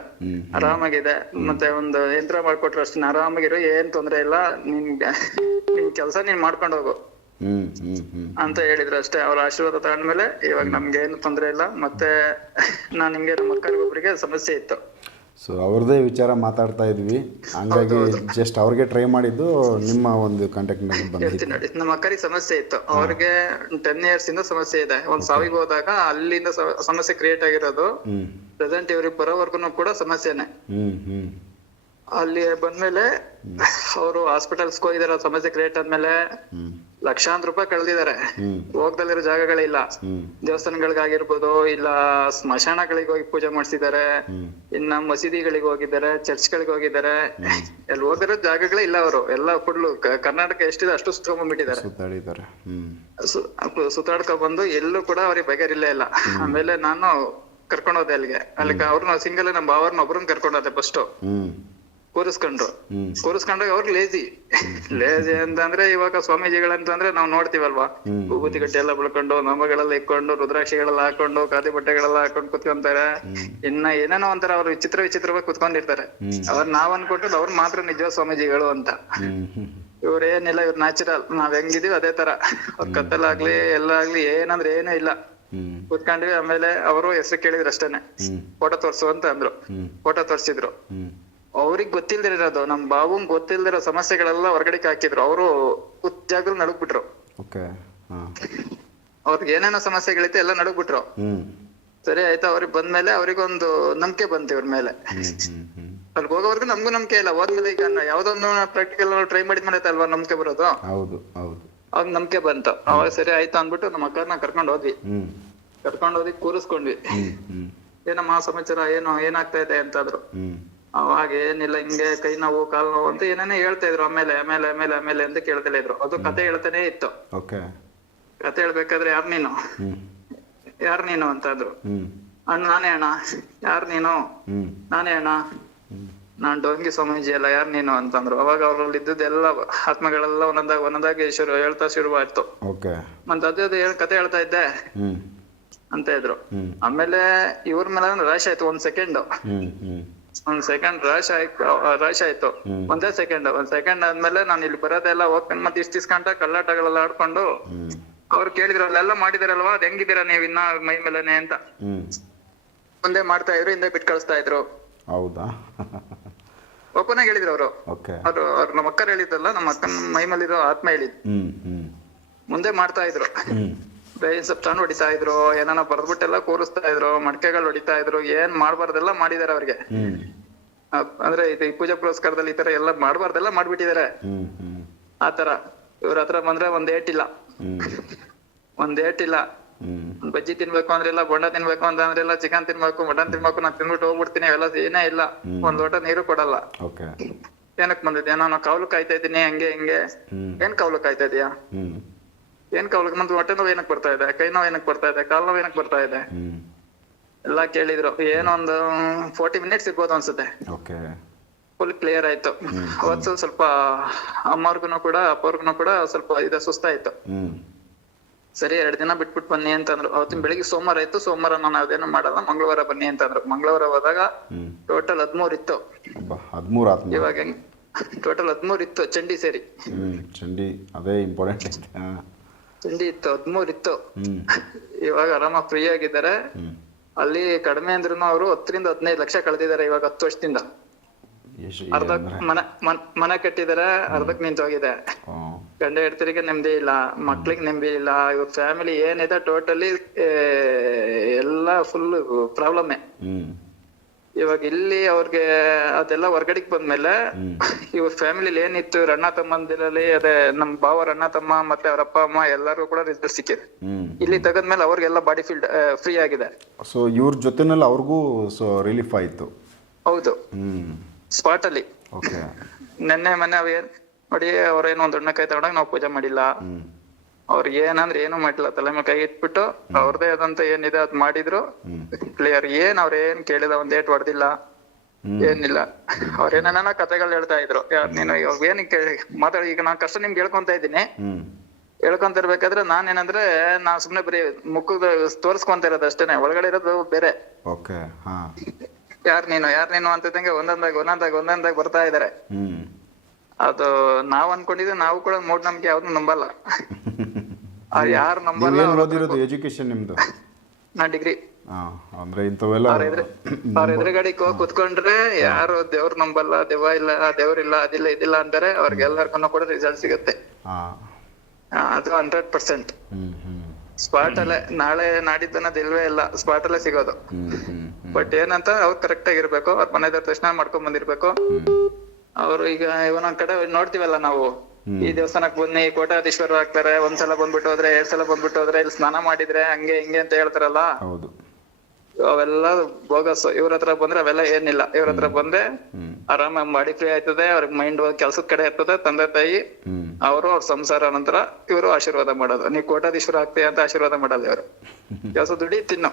[SPEAKER 6] ಆರಾಮಾಗಿದೆ. ಮತ್ತೆ ಒಂದು ಯಂತ್ರ ಮಾಡ್ಕೊಟ್ರು ಅಷ್ಟೇ. ಆರಾಮಾಗಿರು ಏನ್ ತೊಂದ್ರೆ ಇಲ್ಲ. ನಿನ್ ನಿನ್ ಕೆಲ್ಸ ನೀನ್ ಮಾಡ್ಕೊಂಡು ಹೋಗು. ಅಂತ ಹೇಳಿದ್ರು ಅಷ್ಟೇ. ಅವ್ರ ಆಶೀರ್ವಾದ ತಗೊಂಡ್ಮೇಲೆ ಇವಾಗ ನಮ್ಗೆ ಏನು ತೊಂದ್ರೆ ಇಲ್ಲ. ಮತ್ತೆ ನಾನ್ ನಿಮ್ಗೆ ನಮ್ಮ ಸಮಸ್ಯೆ ಇತ್ತು.
[SPEAKER 1] ಸೊ ಅವ್ರದ್ದೇ ವಿಚಾರ ಮಾತಾಡ್ತಾ ಇದ್ವಿ. ಹಂಗಾಗಿ ಜಸ್ಟ್ ಅವ್ರಿಗೆ ಟ್ರೈ ಮಾಡಿದ್ದು ನಿಮ್ಮ ಒಂದು ಕಾಂಟ್ಯಾಕ್ಟ್ ನಂಬರ್
[SPEAKER 6] ನೋಡಿ ನಮ್ಮ ಅಕ್ಕರಿಗೆ ಸಮಸ್ಯೆ ಇತ್ತು. ಅವ್ರಿಗೆ ಟೆನ್ ಇಯರ್ಸ್ ಇಂದ ಸಮಸ್ಯೆ ಇದೆ. ಒಂದ್ ಸಾವಿಗೆ ಹೋದಾಗ ಅಲ್ಲಿಂದ ಸಮಸ್ಯೆ ಕ್ರಿಯೇಟ್ ಆಗಿರೋದು. ಪ್ರೆಸೆಂಟ್ ಇವ್ರಿಗೆ ಬರೋವರ್ಗು ಕೂಡ ಸಮಸ್ಯೆನೆ. ಅಲ್ಲಿ ಬಂದ್ಮೇಲೆ ಅವರು ಹಾಸ್ಪಿಟಲ್ಸ್ ಹೋಗಿದಾರ ಸಮಸ್ಯೆ ಕ್ರಿಯೇಟ್ ಆದ್ಮೇಲೆ. ಲಕ್ಷಾಂತರ ರೂಪಾಯಿ ಕಳೆದಿದ್ದಾರೆ ಹೋಗ್ದಲ್ಲಿರೋ ಜಾಗಗಳಿಲ್ಲ. ದೇವಸ್ಥಾನಗಳಿಗಾಗಿರ್ಬೋದು ಇಲ್ಲ ಸ್ಮಶಾನಗಳಿಗೆ ಹೋಗಿ ಪೂಜೆ ಮಾಡಿಸಿದ್ದಾರೆ. ಇನ್ನ ಮಸೀದಿಗಳಿಗೆ ಹೋಗಿದ್ದಾರೆ ಚರ್ಚ್ ಗಳಿಗೆ ಹೋಗಿದ್ದಾರೆ ಎಲ್ಲಿ ಹೋಗಿರೋ ಜಾಗಗಳೇ ಇಲ್ಲ ಅವರು. ಎಲ್ಲ ಫುಡ್ಲು ಕರ್ನಾಟಕ ಎಷ್ಟಿದೆ ಅಷ್ಟು ಸುತ್ತಕೊಂಡ್ಬಿಟ್ಟಿದ್ದಾರೆ ಸುತ್ತಾಡ್ಕೊಂಡ್ ಬಂದು ಎಲ್ಲೂ ಕೂಡ ಅವ್ರಿಗೆ ಬಗೆರಿಲ್ಲೇ ಇಲ್ಲ. ಆಮೇಲೆ ನಾನು ಕರ್ಕೊಂಡೋದೆ ಅಲ್ಲಿಗೆ. ಅಲ್ಲಿ ಅವ್ರನ್ನ ಸಿಂಗಲ್ ನಮ್ಮ ಬಾವರ್ನ ಒಬ್ರನ್ನ ಕರ್ಕೊಂಡೋದೆ ಫಸ್ಟ್ ಕೂರಿಸ್ಕೊಂಡ್ರು. ಕೂರಿಸ್ಕೊಂಡಾಗ ಅವ್ರು ಲೇಜಿ ಲೇಜಿ ಅಂತಂದ್ರೆ ಇವಾಗ ಸ್ವಾಮೀಜಿಗಳಂತಂದ್ರೆ ನಾವು ನೋಡ್ತೀವಲ್ವಾ? ಭೂಗುತಿ ಗಟ್ಟಿ ಎಲ್ಲ ಬಳ್ಕೊಂಡು ನಮಗಳೆಲ್ಲ ಇಕ್ಕೊಂಡು ರುದ್ರಾಕ್ಷಿಗಳೆಲ್ಲ ಹಾಕೊಂಡು ಖಾದಿ ಬಟ್ಟೆಗಳೆಲ್ಲ ಹಾಕೊಂಡು ಕುತ್ಕೊಂತಾರೆ. ಇನ್ನ ಏನೇನೋ ಒಂಥರ ಅವ್ರು ವಿಚಿತ್ರ ವಿಚಿತ್ರವಾಗಿ ಕುತ್ಕೊಂಡಿರ್ತಾರೆ. ಅವ್ರ ನಾವ್ ಅನ್ಕೊಟ್ಟು ಅವ್ರು ಮಾತ್ರ ನಿಜ ಸ್ವಾಮೀಜಿಗಳು ಅಂತ.
[SPEAKER 1] ಇವ್ರ ಏನಿಲ್ಲ
[SPEAKER 6] ಇವ್ರೇನಿಲ್ಲ ಇವ್ರು ನ್ಯಾಚುರಲ್ ನಾವ್ ಹೆಂಗಿದೀವಿ ಅದೇ ತರ. ಅವ್ರ ಕತ್ತಲಾಗ್ಲಿ ಎಲ್ಲ ಆಗ್ಲಿ ಏನಂದ್ರೆ ಏನೂ ಇಲ್ಲ. ಕುತ್ಕೊಂಡ್ವಿ ಆಮೇಲೆ ಅವರು ಹೆಸರು ಕೇಳಿದ್ರು ಅಷ್ಟೇನೆ. ಫೋಟೋ ತೋರ್ಸು ಅಂತ ಅಂದ್ರು. ಫೋಟೋ ತೋರ್ಸಿದ್ರು. ಅವ್ರಿಗೆ ಗೊತ್ತಿಲ್ದಿರೋದು ನಮ್ ಬಾಬುಂಗ್ ಗೊತ್ತಿಲ್ದಿರೋ ಸಮಸ್ಯೆಗಳೆಲ್ಲ ಹೊರಗಡೆ ಹಾಕಿದ್ರು. ಅವರು ಜಾಗ ನಡುಗ್ಬಿಟ್ರು.
[SPEAKER 1] ಓಕೆ
[SPEAKER 6] ಅವ್ರಿಗೆ ಏನೇನೋ ಸಮಸ್ಯೆಗಳಿತ್ತು ಎಲ್ಲ ನಡುಗ್ಬಿಟ್ರು.
[SPEAKER 1] ಹ್ಮ್.
[SPEAKER 6] ಸರಿ ಆಯ್ತಾ ಅವ್ರಿಗೆ ಬಂದ್ಮೇಲೆ ಅವ್ರಿಗೊಂದು ನಂಬಿಕೆ ಬಂತು ಇವ್ರ ಮೇಲೆ. ಅಲ್ಲಿ ಹೋಗೋವರೆಗೂ ನಮ್ಗೂ ನಂಬಿಕೆ ಇಲ್ಲ. ಹೋದ್ಮೇಲೆ ಈಗ ಯಾವ್ದೊಂದು ಪ್ರಾಕ್ಟಿಕಲ್ ಟ್ರೈ ಮಾಡಿದ್ಮೇಲೆ ಅಲ್ವಾ ನಂಬಿಕೆ ಬರೋದು?
[SPEAKER 1] ಹೌದು ಹೌದು.
[SPEAKER 6] ಅವಾಗ ನಂಬಿಕೆ ಬಂತು. ಅವಾಗ ಸರಿ ಆಯ್ತು ಅಂದ್ಬಿಟ್ಟು ನಮ್ಮ ಅಕ್ಕನ ಕರ್ಕೊಂಡ್ ಹೋದ್ವಿ.
[SPEAKER 1] ಹ್ಮ್.
[SPEAKER 6] ಕರ್ಕೊಂಡ್ ಹೋಗಿ ಕೂರಿಸ್ಕೊಂಡ್ವಿ. ಏನಮ್ಮ ಸಮಾಚಾರ ಏನು ಏನಾಗ್ತಾ ಇದೆ ಅಂತಾದ್ರು. ಅವಾಗ ಏನಿಲ್ಲ ಹಿಂಗೆ ಕೈ ನೋವು ಕಾಲ್ ನೋವು ಅಂತ ಏನೇನೋ ಹೇಳ್ತಾ ಇದ್ರು ಆಮೇಲೆ ಆಮೇಲೆ ಆಮೇಲೆ ಆಮೇಲೆ ಅಂತ ಕೇಳ್ತಲೇ ಇದ್ರು. ಅದು ಕತೆ ಹೇಳ್ತಾನೆ ಇತ್ತು.
[SPEAKER 1] ಓಕೆ.
[SPEAKER 6] ಕತೆ ಹೇಳ್ಬೇಕಾದ್ರೆ ಯಾರ್ ನೀನು? ಯಾರ್ ನೀನು ಅಂತ ಅಂದ್ರು
[SPEAKER 1] ಹ್ಞೂ
[SPEAKER 6] ಅಣ್ಣ ನಾನೇ ಅಣ್ಣ. ಯಾರ್ ನೀನು? ನಾನೇ ಅಣ್ಣ. ನಾನ್ ಡೋಂಗಿ ಸ್ವಾಮೀಜಿ ಅಲ್ಲ ಯಾರ್ ನೀನು ಅಂತಂದ್ರು. ಅವಾಗ ಅವ್ರಲ್ಲಿ ಇದ್ದದ್ದೆಲ್ಲ ಆತ್ಮಗಳೆಲ್ಲ ಒಂದೊಂದಾಗ ಒಂದೊಂದಾಗಿ ಶುರು ಹೇಳ್ತಾ ಶುರುವಾಯ್ತು.
[SPEAKER 1] ಓಕೆ.
[SPEAKER 6] ಮತ್ತೆ ಅದೇ ಅದೇ ಏನ್ ಕತೆ ಹೇಳ್ತಾ ಇದ್ದೆ. ಅಂತ ಇದ್ರು. ಆಮೇಲೆ ಇವ್ರ ಮೇಲೆ ರಾಶ್ ಆಯ್ತು ಒಂದ್ ಸೆಕೆಂಡ್ ಒಂದ್ ಸೆಕೆಂಡ್ ರಶ್ ಆಯ್ತು ರಶ್ ಆಯ್ತು. ಒಂದೇ ಸೆಕೆಂಡ್ ಒಂದ್ ಸೆಕೆಂಡ್ ಆದ್ಮೇಲೆ ನಾನು ಇಲ್ಲಿ ಬರೋದೆಲ್ಲ ಹೋಗ್ಕೊಂಡು ಮತ್ತೆ ಇಷ್ಟ ಗಂಟೆ ಕಳ್ಳಾಟಗಳೆಲ್ಲ ಆಡ್ಕೊಂಡು ಅವ್ರು ಕೇಳಿದ್ರು ಅಲ್ಲೆಲ್ಲ ಮಾಡಿದಾರಲ್ವಾ? ಅದ್ ಹೆಂಗಿದ್ದೀರಾ ನೀವ್ ಇನ್ನ ಮೈ ಮೇಲೆನೆ ಅಂತ. ಮುಂದೆ ಮಾಡ್ತಾ ಇದ್ರು ಹಿಂದೆ ಬಿಟ್ಟು ಕಳಿಸ್ತಾ ಇದ್ರು.
[SPEAKER 1] ಹೌದಾ?
[SPEAKER 6] ಓಪನ್ ಆಗಿ ಹೇಳಿದ್ರು ಅವರು. ಅವ್ರು ಅವ್ರ ನಮ್ಮ ಅಕ್ಕರ್ ಹೇಳಿದ್ರಲ್ಲ ನಮ್ಮ ಅಕ್ಕನ ಮೈ ಮೇಲಿರೋ ಆತ್ಮ ಹೇಳಿದ್ ಮುಂದೆ ಮಾಡ್ತಾ ಇದ್ರು. ತಗೊಂಡು ಹೊಡಿತಾ ಇದ್ರು ಏನಾನ ಬರ್ದ್ಬಿಟ್ಟೆಲ್ಲ ಕೂರಿಸ್ತಾ ಇದ್ರು ಮಡಕೆಗಳು ಹೊಡಿತಾ ಇದ್ರು ಏನ್ ಮಾಡ್ಬಾರ್ದೆಲ್ಲ ಮಾಡಿದಾರೆ ಅವ್ರಿಗೆ. ಅಂದ್ರೆ ಇದು ಈ ಪೂಜಾ ಪುರಸ್ಕಾರದಲ್ಲಿ ಈ ತರ ಎಲ್ಲ ಮಾಡ್ಬಾರ್ದೆಲ್ಲ
[SPEAKER 1] ಮಾಡ್ಬಿಟ್ಟಿದಾರೆ.
[SPEAKER 6] ಆತರ ಇವ್ರ ಹತ್ರ ಬಂದ್ರೆ ಒಂದ್ ಏಟ್ ಇಲ್ಲ ಒಂದ್ ಏಟ್ ಇಲ್ಲ ಬಜ್ಜಿ ತಿನ್ಬೇಕು ಅಂದ್ರೆ ಇಲ್ಲ ಬೊಂಡ ತಿನ್ಬೇಕು ಅಂತ ಅಂದ್ರೆ ಇಲ್ಲ ಚಿಕನ್ ತಿನ್ಬೇಕು ಮಟನ್ ತಿನ್ಬೇಕು ನಾನ್ ತಿನ್ಬಿಟ್ಟು ಹೋಗ್ಬಿಡ್ತೀನಿ ಅವೆಲ್ಲ ಏನೇ ಇಲ್ಲ. ಒಂದ್ ಲೋಟ ನೀರು ಕೊಡಲ್ಲ. ಏನಕ್ ಬಂದಿದ್ಯಾ? ನಾನು ಕಾವಲು ಕಾಯ್ತಾ ಇದ್ದೀನಿ ಹಂಗೆ ಹಿಂಗೆ. ಏನ್ ಕಾವ್ಲು ಕಾಯ್ತಾ ಇದೀಯಾ
[SPEAKER 1] ಹ್ಞೂ
[SPEAKER 6] ಏನ್ ಕಾವ್ಲು ಮತ್ತೆ ಹೊಟ್ಟೆ ನೋವು ಏನಕ್ಕೆ ಬರ್ತಾ ಇದೆ? ಕೈ ನೋವು ಏನಕ್ಕೆ ಬರ್ತಾ ಇದೆ? ಕಾಲು ನೋವು ಏನಕ್ಕೆ ಬರ್ತಾ ಇದೆ? ಎಲ್ಲ ಕೇಳಿದ್ರು. ಏನೊಂದು ಫೋರ್ಟಿ ಮಿನಿಟ್ಸ್ ಇರ್ಬೋದು ಅನ್ಸುತ್ತೆ.
[SPEAKER 1] ಓಕೆ.
[SPEAKER 6] ಫುಲ್ ಕ್ಲಿಯರ್ ಆಯ್ತು. ಅವತ್ತು ಸ್ವಲ್ಪ ಅಮ್ಮವ್ರಿಗೂ ಕೂಡ ಅಪ್ಪವ್ರಿಗೂ ಕೂಡ ಸ್ವಲ್ಪ ಇದೆ ಸುಸ್ತಾಯ್ತು. ಸರಿ ಎರಡ್ ದಿನ ಬಿಟ್ಬಿಟ್ಟು ಬನ್ನಿ ಅಂತಂದ್ರು. ಅವತ್ತಿನ ಬೆಳಿಗ್ಗೆ ಸೋಮವಾರ ಇತ್ತು ಸೋಮವಾರ ನಾನು ಅದೇನು ಮಾಡಲ್ಲ. ಮಂಗಳವಾರ ಬನ್ನಿ ಅಂತಂದ್ರು. ಮಂಗಳವಾರ ಹೋದಾಗ ಟೋಟಲ್ ಹದ್ಮೂರ್ ಇತ್ತು.
[SPEAKER 1] ಹದಿಮೂರು
[SPEAKER 6] ಇವಾಗ ಟೋಟಲ್ ಹದ್ಮೂರ್ ಇತ್ತು ಚಂಡಿ ಸೇರಿ.
[SPEAKER 1] ಚಂಡಿ. ಅದೇ ಇಂಪಾರ್ಟೆಂಟ್
[SPEAKER 6] ಚಂಡಿ ಇತ್ತು ಹದ್ಮೂರ್ ಇತ್ತು. ಇವಾಗ ಆರಾಮ ಫ್ರೀ ಆಗಿದ್ದಾರೆ. ಅಲ್ಲಿ ಕಡಿಮೆ ಅಂದ್ರೂ ಅವರು ಹತ್ತರಿಂದ ಹದಿನೈದು ಲಕ್ಷ ಕಳೆದಿದ್ದಾರೆ ಇವಾಗ ಹತ್ತು ವರ್ಷದಿಂದ. ಅರ್ಧ ಮನೆ ಮನ್- ಕಟ್ಟಿದಾರೆ ಅರ್ಧಕ್ ನಿಂತೋಗಿದೆ.
[SPEAKER 1] ಹೋಗಿದೆ
[SPEAKER 6] ಗಂಡ ಹೆಡ್ತರಿಗೆ ನೆಮ್ಮದಿ ಇಲ್ಲ ಮಕ್ಳಿಗೆ ನೆಮ್ಮದಿ ಇಲ್ಲ ಇವ್ರ ಫ್ಯಾಮಿಲಿ ಏನಿದೆ ಟೋಟಲಿ ಎಲ್ಲಾ ಫುಲ್ ಪ್ರಾಬ್ಲಮ್ ಇವಾಗ ಇಲ್ಲಿ ಅವ್ರಿಗೆ ಅದೆಲ್ಲ ಹೊರ್ಗಡೆಗ್ ಬಂದ್ಮೇಲೆ ಇವ್ರ ಫ್ಯಾಮಿಲಿಲಿ ಏನಿತ್ತು ಇವ್ರ ಅಣ್ಣ ತಮ್ಮಂದಿರಲ್ಲಿ ಅದೇ ನಮ್ ಬಾವರ ಅಣ್ಣ ತಮ್ಮ ಮತ್ತೆ ಅವ್ರ ಅಪ್ಪ ಅಮ್ಮ ಎಲ್ಲರೂ ಕೂಡ ರಿಸಲ್ಟ್ ಸಿಕ್ಕಿದೆ ಇಲ್ಲಿ ತೆಗದ್ಮೇಲೆ ಅವ್ರಿಗೆಲ್ಲ ಬಾಡಿ ಫೀಲ್ಡ್ ಫ್ರೀ ಆಗಿದೆ.
[SPEAKER 1] ಸೊ ಇವ್ರ ಜೊತೆನಲ್ಲಿ ಅವ್ರಿಗೂ ಸೊ ರಿಲೀಫ್ ಆಯ್ತು.
[SPEAKER 6] ಹೌದು. ಸ್ಪಾಟ್ ಅಲ್ಲಿ. ನೆನ್ನೆ ಮೊನ್ನೆ ಅವ್ ಏನ್ ನೋಡಿ ಅವ್ರೇನೋ ಒಂದ್ ದೊಣ್ಣಕಾಯಿ ತಗೊಂಡಾಗ ನಾವು ಪೂಜೆ ಮಾಡಿಲ್ಲ. ಅವ್ರಿಗೆ ಏನಂದ್ರೆ ಏನು ಮಾಡಿಲ್ಲ ತಲೆ ಮೇಲೆ ಕೈ ಇಟ್ಬಿಟ್ಟು ಅವ್ರದೇ ಆದಂತ ಏನಿದೆ ಅದ್ ಮಾಡಿದ್ರು. ಪ್ಲೇಯರ್ ಏನ್ ಅವ್ರ ಏನ್ ಕೇಳಿದ ಒಂದ್ ಏಟ್ ಹೊಡೆದಿಲ್ಲ. ಏನಿಲ್ಲ. ಅವ್ರ ಏನೇನ ಕಥೆಗಳು ಹೇಳ್ತಾ ಇದ್ರು. ಯಾರ್ ನೀನು ಇವಾಗ ಏನ್ ಕೇಳಿ ಮಾತಾಡಿ ಈಗ ನಾನ್ ಕಷ್ಟ ನಿಮ್ಗೆ ಹೇಳ್ಕೊಂತ ಇದ್ದೀನಿ.
[SPEAKER 1] ಹ್ಞೂ
[SPEAKER 6] ಹೇಳ್ಕೊಂತ ಇರ್ಬೇಕಾದ್ರೆ ನಾನ್ ಏನಂದ್ರೆ ನಾ ಸುಮ್ನೆ ಬರೀ ಮುಖದ ತೋರ್ಸ್ಕೊಂತ ಇರೋದು ಅಷ್ಟೇನೆ. ಒಳಗಡೆ ಇರೋದು ಬೇರೆ. ಯಾರ್ ನೀನು ಯಾರ್ ನೀನು ಅಂತಿದ್ದಂಗೆ ಒಂದೊಂದಾಗ ಒಂದೊಂದಾಗ ಒಂದೊಂದಾಗ ಬರ್ತಾ ಇದಾರೆ. ಅದು ನಾವ್ ಅನ್ಕೊಂಡಿದ್ರೆ ನಾವು ಕೂಡ ಮೂಢನಂಬಿಕೆ ಯಾವ್ದು ನಂಬಲ್ಲ. ಯಾರು ನಂಬಲ್ಲ
[SPEAKER 1] ನೀವೇನು ಓದಿರೋದು ಎಜುಕೇಶನ್ ನಿಮ್ಮದು
[SPEAKER 6] ನಾ ಡಿಗ್ರಿ
[SPEAKER 1] ಅಂದ್ರೆ ಇಂಥವೆಲ್ಲ
[SPEAKER 6] ಅವ್ರ ಎದುರುಗಡೆ ಹೋಗಿ ಕುತ್ಕೊಂಡ್ರೆ ಯಾರು ದೇವ್ರ ನಂಬಲ್ಲ ದೆವ್ವ ಇಲ್ಲ ದೇವ್ರಿಲ್ಲ ಅದಿಲ್ಲ ಇದಿಲ್ಲ ಅಂತಾರೆ ಅವ್ರಿಗೆಲ್ಲರಿಗೂ ಕೂಡ ರಿಸಲ್ಟ್ ಸಿಗುತ್ತೆ. ಅದು ಹಂಡ್ರೆಡ್ ಪರ್ಸೆಂಟ್ ಸ್ಪಾಟ್ ಅಲ್ಲೇ ನಾಳೆ ನಾಡಿದ್ದು ಅನ್ನೋದು ಇಲ್ವೇ ಇಲ್ಲ ಸ್ಪಾಟ್ ಅಲ್ಲೇ ಸಿಗೋದು. ಬಟ್ ಏನಂತ ಅವ್ರು ಕರೆಕ್ಟ್ ಆಗಿರ್ಬೇಕು ಅವ್ರ ಮನೆ ದರ್ಶನ ಮಾಡ್ಕೊಂಡ್ ಬಂದಿರ್ಬೇಕು. ಅವ್ರು ಈಗ ಇವನೊಂದ್ ಕಡೆ ನೋಡ್ತೀವಲ್ಲ ನಾವು. ಈ ದೇವಸ್ಥಾನಕ್ ಬನ್ನಿ ಕೋಟಾಧೀಶ್ವರ ಆಗ್ತಾರೆ. ಒಂದ್ಸಲ ಬಂದ್ಬಿಟ್ಟು ಹೋದ್ರೆ ಎರಡ್ ಸಲ ಬಂದ್ಬಿಟ್ಟು ಹೋದ್ರೆ ಇಲ್ಲಿ ಸ್ನಾನ ಮಾಡಿದ್ರೆ ಹಂಗೆ ಹಿಂಗೆ ಅಂತ ಹೇಳ್ತಾರಲ್ಲ?
[SPEAKER 1] ಹೌದು.
[SPEAKER 6] ಅವೆಲ್ಲ ಬೋಗಸ್. ಇವ್ರ ಹತ್ರ ಬಂದ್ರೆ ಅವೆಲ್ಲ ಏನಿಲ್ಲ. ಇವ್ರ ಹತ್ರ ಬಂದ್ರೆ ಆರಾಮಾಗಿ ಮಾಡಿ ಫ್ರೀ ಆಯ್ತದೆ ಅವ್ರಿಗೆ ಮೈಂಡ್ ಕೆಲ್ಸದ ಕಡೆ ಇರ್ತದೆ ತಂದೆ ತಾಯಿ ಅವರು ಅವ್ರ ಸಂಸಾರ ನಂತರ ಇವರು ಆಶೀರ್ವಾದ ಮಾಡೋದು. ನೀವು ಕೋಟಾಧೀಶ್ವರ ಆಗ್ತೀಯ ಅಂತ ಆಶೀರ್ವಾದ ಮಾಡಲ್ಲ ಇವರು. ಕೆಲಸ ದುಡಿ ತಿನ್ನು.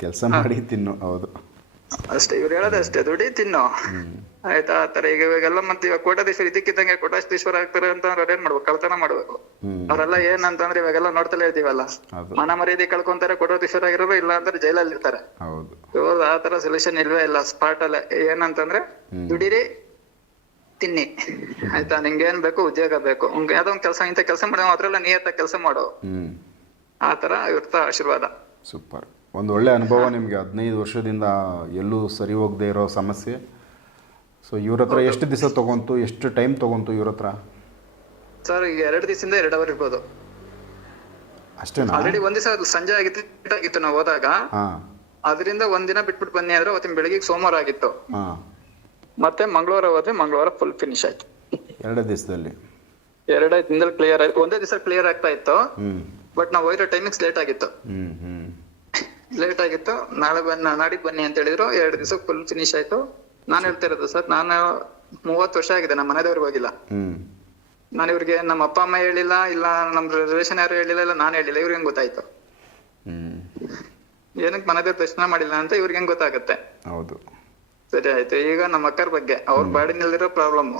[SPEAKER 1] ಕೆಲಸ ಮಾಡಿ ತಿನ್ನು ಹೌದು.
[SPEAKER 6] ಅಷ್ಟೇ ಇವ್ರು ಹೇಳೋದೇ ಅಷ್ಟೇ ದುಡಿ ತಿನ್ನು. ಆಯ್ತಾ? ಆತರ ಈಗ ಇವಾಗೆಲ್ಲ ಮತ್ತೆ ಇವಾಗ ಕೋಟಾಧೀಶ್ವರ ಇದಕ್ಕಿದ್ದಂಗೆ ಕೋಟಾಧೀಶ್ವರ ಆಗ್ತಾರೆ ಅಂತ ಅವ್ರು ಏನ್ ಮಾಡ್ಬೇಕು? ಕಳ್ತನ ಮಾಡ್ಬೇಕು. ಅವರೆಲ್ಲ ಏನಂತಂದ್ರೆ ಇವಾಗೆಲ್ಲ ನೋಡ್ತಲೇ
[SPEAKER 1] ಇದೀವಲ್ಲ.
[SPEAKER 6] ಮನ ಮರ್ಯಾದಿ ಕಳ್ಕೊಂತಾರೆ ಕೋಟಾಧೀಶ್ವರ ಆಗಿರೋರು ಇಲ್ಲ ಅಂದ್ರೆ ಜೈಲಲ್ಲಿ ಇರ್ತಾರೆ. ಆ ತರ ಸೊಲ್ಯೂಷನ್ ಇಲ್ವೇ ಇಲ್ಲ ಸ್ಪಾಟ್ ಅಲ್ಲ. ಏನಂತಂದ್ರೆ ದುಡಿರಿ ತಿನ್ನಿ. ಆಯ್ತಾ? ನಿಂಗೆ ಏನ್ ಬೇಕು? ಉದ್ಯೋಗ ಬೇಕು. ಯಾವ್ದೋ ಒಂದ್ ಕೆಲಸ ಇಂತ ಕೆಲಸ ಮಾಡೋ ಅದ್ರಲ್ಲ ನಿಯತ್ತ ಕೆಲಸ ಮಾಡೋ.
[SPEAKER 1] ಆತರ
[SPEAKER 6] ಆ ತರ ಇರ್ತಾ ಆಶೀರ್ವಾದ.
[SPEAKER 1] ಸೂಪರ್. ಒಂದು ಒಳ್ಳೆ ಅನುಭವ ನಿಮಗೆ ಹದಿನೈದು ವರ್ಷದಿಂದ ಎಲ್ಲೂ ಸರಿ ಹೋಗದೆ ಇರೋ ಸಮಸ್ಯೆ. ಸೊ ಇವ್ರ ಹತ್ರ ಎಷ್ಟು ದಿವಸ ತಗೊಂತು ಎಷ್ಟು ಟೈಮ್ ತಗೊಂತು ಇವ್ರ ಹತ್ರ?
[SPEAKER 6] ಸರ್ ಎರಡ್ ದಿವಸದಿಂದ ಎರಡು ಅವರ್ ಇರ್ಬೋದು.
[SPEAKER 1] ಅಷ್ಟೇನಾ?
[SPEAKER 6] ಆಲ್ರೆಡಿ ಒಂದ್ ದಿವಸ ಸಂಜೆ ಆಗಿತ್ತು late ಆಗಿತ್ತು ನಾವು ಹೋದಾಗ.
[SPEAKER 1] ಹಾಂ.
[SPEAKER 6] ಅದರಿಂದ ಒಂದಿನ ಬಿಟ್ಬಿಟ್ಟು ಬನ್ನಿ ಆದ್ರೆ ಅವತ್ತಿನ ಬೆಳಿಗ್ಗೆ ಸೋಮವಾರ ಆಗಿತ್ತು.
[SPEAKER 1] ಹಾಂ.
[SPEAKER 6] ಮತ್ತೆ ಮಂಗಳವಾರ ಹೋದ್ರೆ ಮಂಗಳವಾರ ಫುಲ್ ಫಿನಿಶ್ ಆಯ್ತು.
[SPEAKER 1] ಎರಡೇ ದಿವಸದಲ್ಲಿ?
[SPEAKER 6] ಎರಡೇ ದಿನದಲ್ಲಿ ಕ್ಲಿಯರ್ ಆಯ್ತು. ಒಂದೇ ದಿವಸ ಕ್ಲಿಯರ್ ಆಗ್ತಾ ಇತ್ತು.
[SPEAKER 1] ಹ್ಞೂ
[SPEAKER 6] ಬಟ್ ನಾವು ಹೋಗಿರೋ ಟೈಮಿಂಗ್ಸ್ ಲೇಟ್ ಆಗಿತ್ತು.
[SPEAKER 1] ಹ್ಞೂ ಹ್ಞೂ
[SPEAKER 6] ಲೇಟ್ ಆಗಿತ್ತು. ನಾಳೆ ಬನ್ನಿ ನಾಡಿದ್ದು ಬನ್ನಿ ಅಂತ ಹೇಳಿದ್ರು. ಎರಡು ದಿವಸ ಫುಲ್ ಫಿನಿಶ್ ಆಯ್ತು. ನಾನು ಹೇಳ್ತಾ ಇರೋದು ಸರ್ ನಾನು ಮೂವತ್ತು ವರ್ಷ ಆಗಿದೆ ನಮ್ಮ ಮನೆದವ್ರಿಗೆ ಹೋಗಿಲ್ಲ. ನಾನ್ ಇವ್ರಿಗೆ ನಮ್ಮ ಅಪ್ಪ ಅಮ್ಮ ಹೇಳಿಲ್ಲ ಇಲ್ಲ ನಮ್ಮ ರಿಲೇಷನ್ ಯಾರು ಹೇಳಿಲ್ಲ ಇಲ್ಲ ನಾನು ಹೇಳಿಲ್ಲ. ಇವ್ರಿಗೆ ಹೆಂಗ್ ಗೊತ್ತಾಯ್ತು? ಏನಕ್ಕೆ ಮನೆದೇವ್ರ ದರ್ಶನ ಮಾಡಿಲ್ಲ ಅಂತ ಇವ್ರಿಗೆ ಹೆಂಗ್ ಗೊತ್ತಾಗುತ್ತೆ?
[SPEAKER 1] ಹೌದು.
[SPEAKER 6] ಸರಿ ಆಯ್ತು. ಈಗ ನಮ್ಮ ಅಕ್ಕರ ಬಗ್ಗೆ ಅವ್ರ ಬಾಡಿನಲ್ಲಿರೋ ಪ್ರಾಬ್ಲಮ್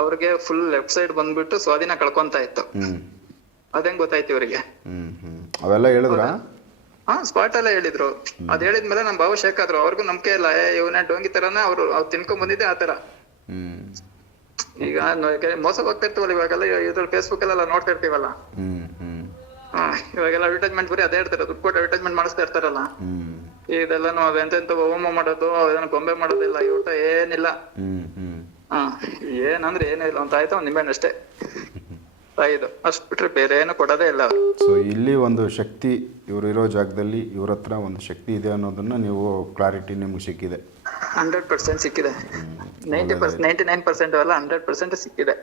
[SPEAKER 6] ಅವ್ರಿಗೆ ಫುಲ್ ಲೆಫ್ಟ್ ಸೈಡ್ ಬಂದ್ಬಿಟ್ಟು ಸ್ವಾಧೀನ ಕಳ್ಕೊಂತ ಇತ್ತು.
[SPEAKER 1] ಅದೇ
[SPEAKER 6] ಅದೇಂಗ್ ಗೊತ್ತಾಯ್ತು ಇವರಿಗೆ?
[SPEAKER 1] ಅವೆಲ್ಲ ಹೇಳಿದ್ರಾ?
[SPEAKER 6] ಹಾ ಸ್ಪಾಟ್ ಅಲ್ಲೇ ಹೇಳಿದ್ರು. ಅದ್ ಹೇಳಿದ್ಮೇಲೆ ನಮ್ ಭಾವ ಶೇಕ್ ಆದ್ರು. ಅವ್ರಿಗೂ ನಂಬಿಕೆ ಇಲ್ಲ. ಏ ಇವನ ಡೋಂಗಿ ತರನ ಅವ್ರು ಅವ್ರು ತಿನ್ಕೊಂಡ್ ಬಂದಿದ್ದೆ ಆತರ ಈಗ ನ- ಮೋಸ ಹೋಗ್ತಿರ್ತೀವಲ್ಲ ಇವಾಗೆಲ್ಲ ಇದ್ರಲ್ಲಿ ಫೇಸ್ಬುಕ್ ಅಲ್ಲೆಲ್ಲ ನೋಡ್ತಾ ಇರ್ತೀವಲ್ಲ ಹಾ ಇವಾಗೆಲ್ಲ ಅಡ್ವರ್ಟೈಸ್ಮೆಂಟ್ ಬರೀ ಅದೇ ಇರ್ತಾರೆ. ದುಡ್ಡು ಕೊಟ್ಟು ಅಡ್ವರ್ಟೈಸ್ಮೆಂಟ್ ಮಾಡಿಸ್ತಾ ಇರ್ತಾರಲ್ಲ? ಇದೆಲ್ಲಾನು ಎಂತೆಂತ ಹೋಮ ಮಾಡೋದು ಅದನ್ನ ಗೊಂಬೆ ಮಾಡೋದಿಲ್ಲ. ಊಟ ಏನಿಲ್ಲ. ಹಾ ಏನಂದ್ರೆ ಏನಿಲ್ಲ. ಅಂತ ಆಯ್ತಾ ಒಂದ್ ನಿಂಬೆಹಣ್ಣು ಅಷ್ಟೇ ಐದು. ಅಷ್ಟು ಬಿಟ್ರೆ ಬೇರೆ ಏನು ಕೊಡೋದೇ ಇಲ್ಲ. ಅವ್ರು
[SPEAKER 1] ಸೊ ಇಲ್ಲಿ ಒಂದು ಶಕ್ತಿ ಇವರು ಇರೋ ಜಾಗದಲ್ಲಿ ಇವ್ರ ಹತ್ರ ಒಂದು ಶಕ್ತಿ ಇದೆ ಅನ್ನೋದನ್ನ ನೀವು ಕ್ಲಾರಿಟಿ ನಿಮ್ಗೆ ಸಿಕ್ಕಿದೆ.
[SPEAKER 6] ಹಂಡ್ರೆಡ್ ಪರ್ಸೆಂಟ್ ಸಿಕ್ಕಿದೆ. Ninety percent ninety nine percent ಅಲ್ಲ ಹಂಡ್ರೆಡ್ ಪರ್ಸೆಂಟ್ ಸಿಕ್ಕಿದೆ.